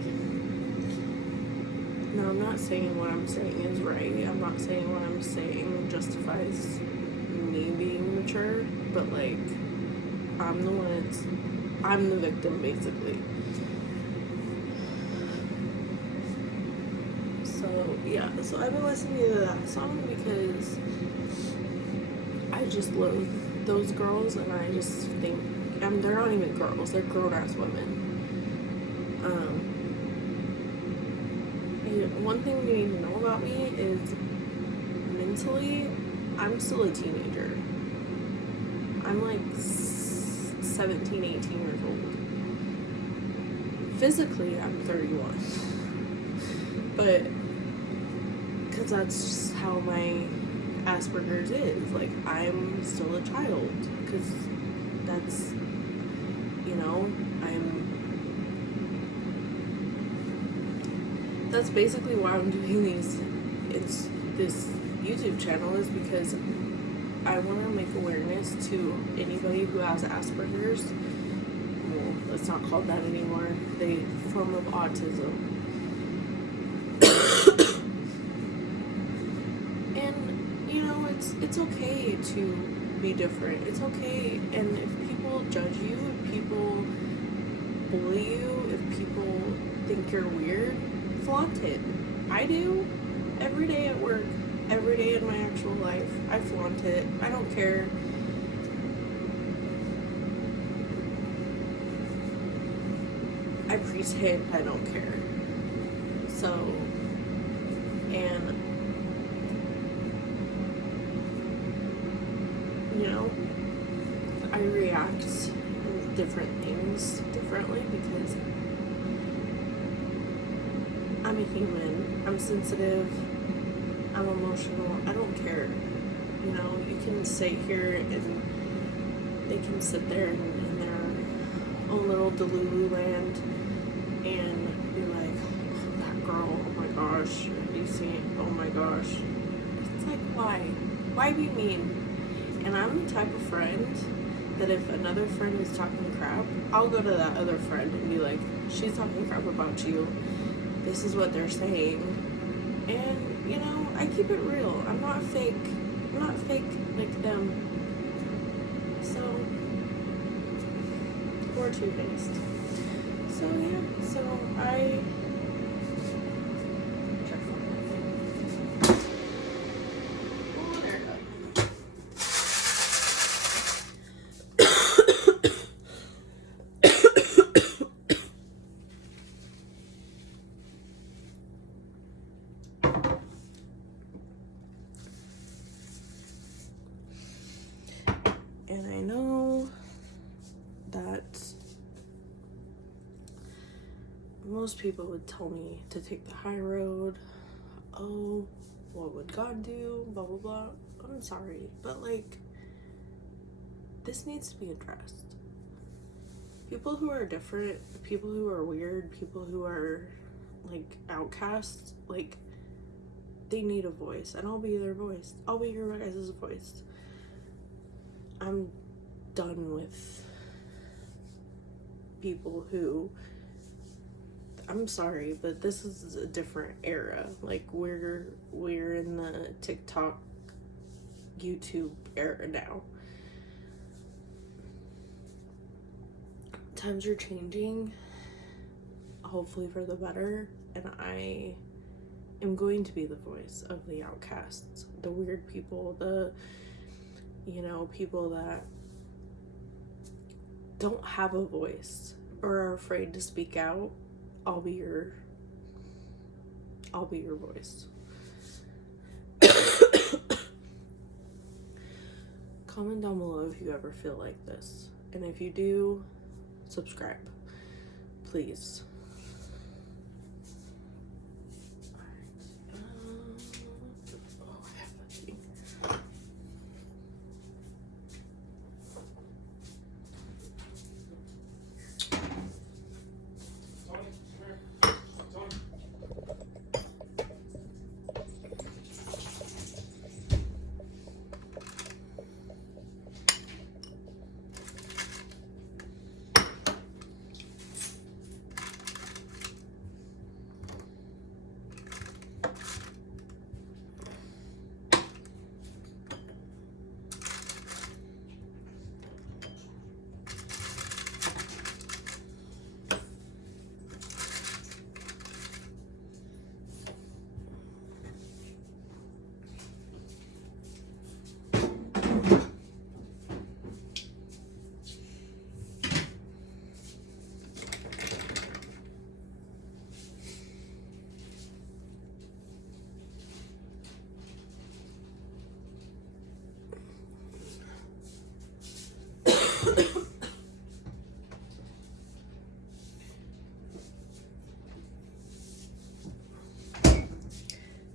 Now, I'm not saying what I'm saying is right. I'm not saying what I'm saying justifies me being mature, but like, I'm the victim, basically. So yeah, so I've been listening to that song because I just loathe those girls, and I just think, they're not even girls, they're grown-ass women. One thing you need to know about me is, mentally, I'm still a teenager. I'm like 17, 18 years old. Physically, I'm 31. But, because that's just how my Asperger's is. Like, I'm still a child. Because that's, that's basically why I'm doing this YouTube channel, is because I want to make awareness to anybody who has Asperger's. Well, it's not called that anymore. The form of autism. And, it's okay to be different. It's okay. And if people judge you, if people bully you, if people think you're weird, flaunt it. I do. Every day at work. Every day in my actual life, I flaunt it. I don't care. I pretend I don't care. So, and, I react to different things differently because I'm a human. I'm sensitive. I'm emotional. I don't care. You can sit here and they can sit there in their own little Delulu land and be like, oh, that girl, oh my gosh, you see it, oh my gosh. It's like, why? Why be mean? And I'm the type of friend that if another friend is talking crap, I'll go to that other friend and be like, she's talking crap about you. This is what they're saying. And, I keep it real. I'm not fake. I'm not fake like them. So, or two-faced. So, yeah. So, I... And I know that most people would tell me to take the high road. Oh, what would God do? Blah, blah, blah. I'm sorry, but like, this needs to be addressed. People who are different, people who are weird, people who are like outcasts, like, they need a voice, and I'll be their voice. I'll be your guys' voice. I'm done with people who I'm sorry, but this is a different era. Like we're in the TikTok, YouTube era now. Times are changing, hopefully for the better, and I am going to be the voice of the outcasts, the weird people, the, you know, people that don't have a voice or are afraid to speak out. I'll be your voice. Comment down below if you ever feel like this, and if you do, subscribe, please.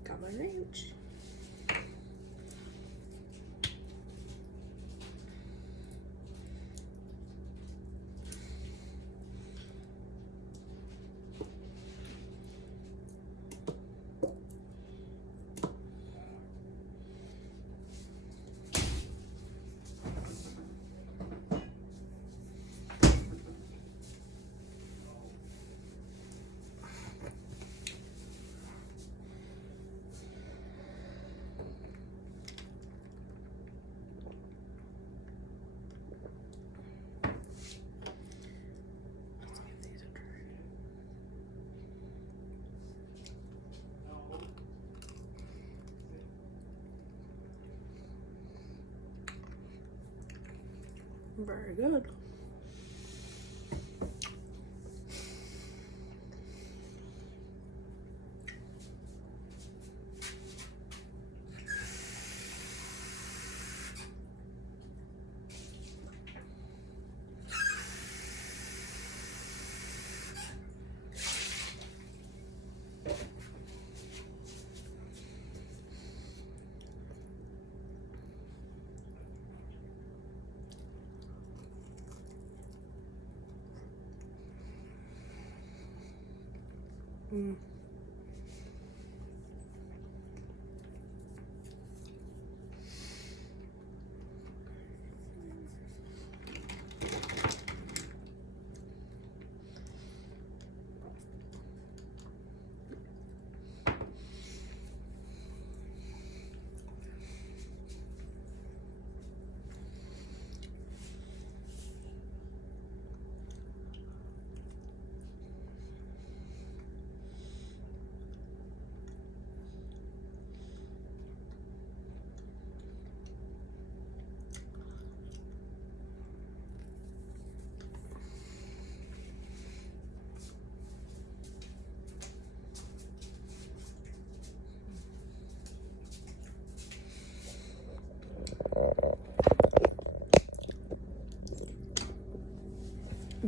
Got my wrench. Very good. Mm.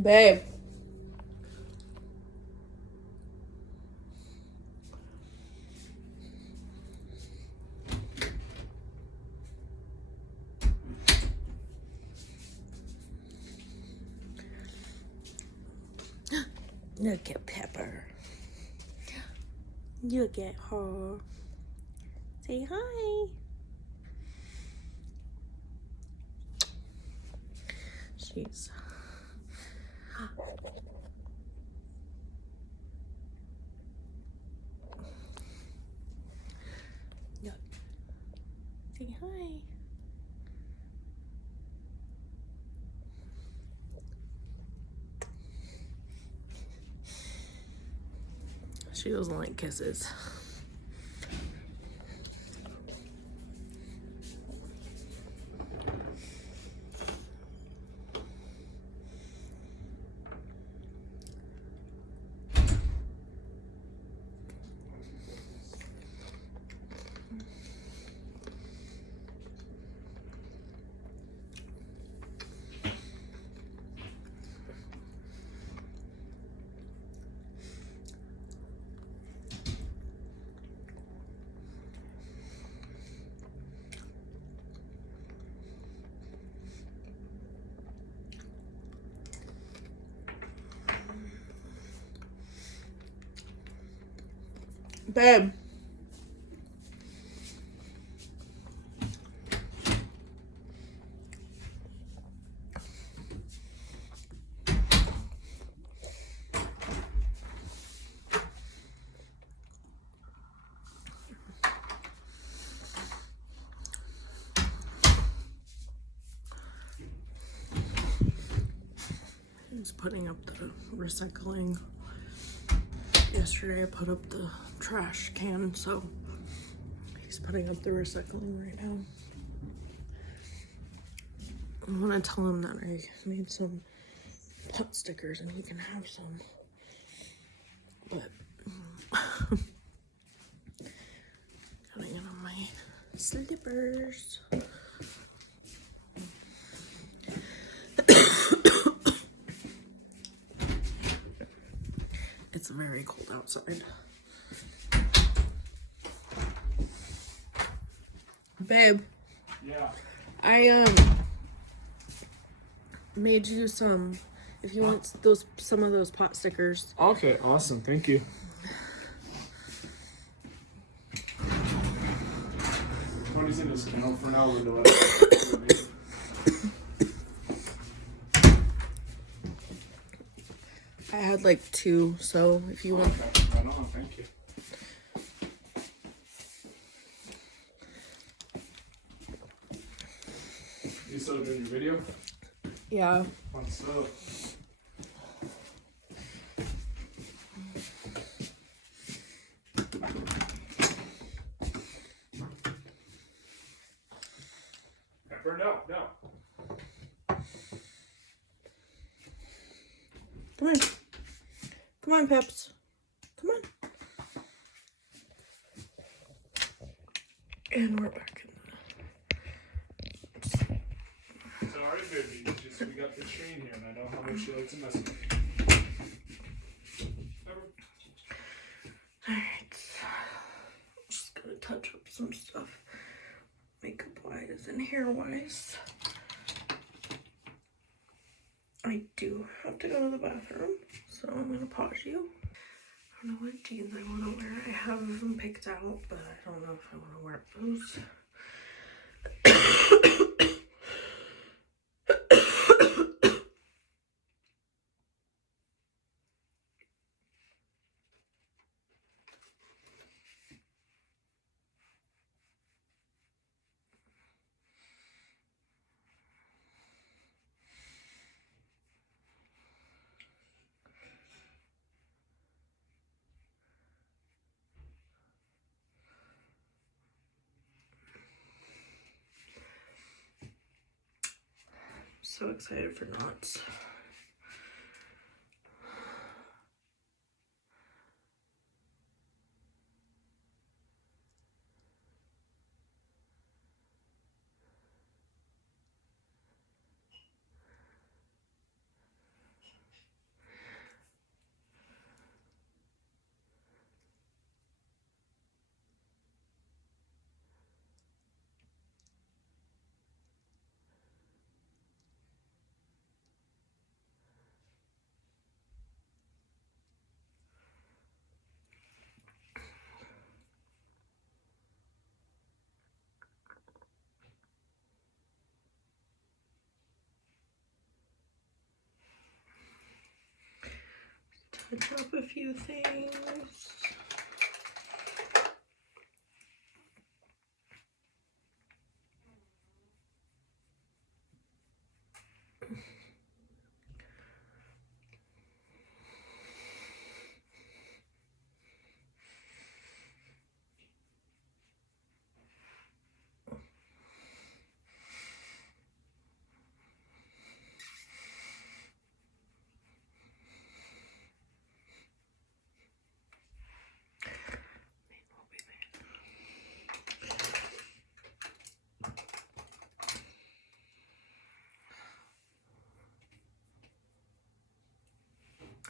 Babe. Look at Pepper. Look at her. Say hi. She's Hi. She doesn't like kisses. Babe. He's putting up the recycling. Yesterday I put up the trash can, so he's putting up the recycling right now. I want to tell him that I made some pot stickers and he can have some. But getting it on my slippers. It's very cold outside. Babe. Yeah. I made you some, if you want some of those pot stickers. Okay, awesome. Thank you. Tony's in his kennel for now, Linda. I had like 2, so if you want. Okay, right on. Thank you. You still doing your video? Yeah. Fun stuff. Pepper, no. Come on. Come on, Peps. Come on. And we're back in Sorry, baby. We got the train here, and I know how much you like to mess with me. Alright. Just gonna touch up some stuff. Makeup wise and hair wise. I do have to go to the bathroom, so I'm gonna pause you. I don't know what jeans I want to wear. I have them picked out, but I don't know if I want to wear those. So excited for Knott. Touch up a few things.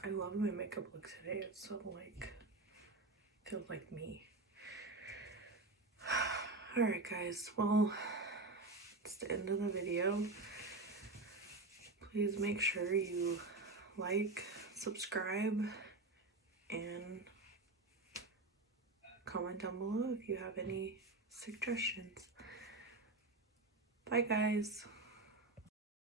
I love my makeup look today. It's so like, feels like me. Alright guys, well, it's the end of the video. Please make sure you like, subscribe, and comment down below if you have any suggestions. Bye guys.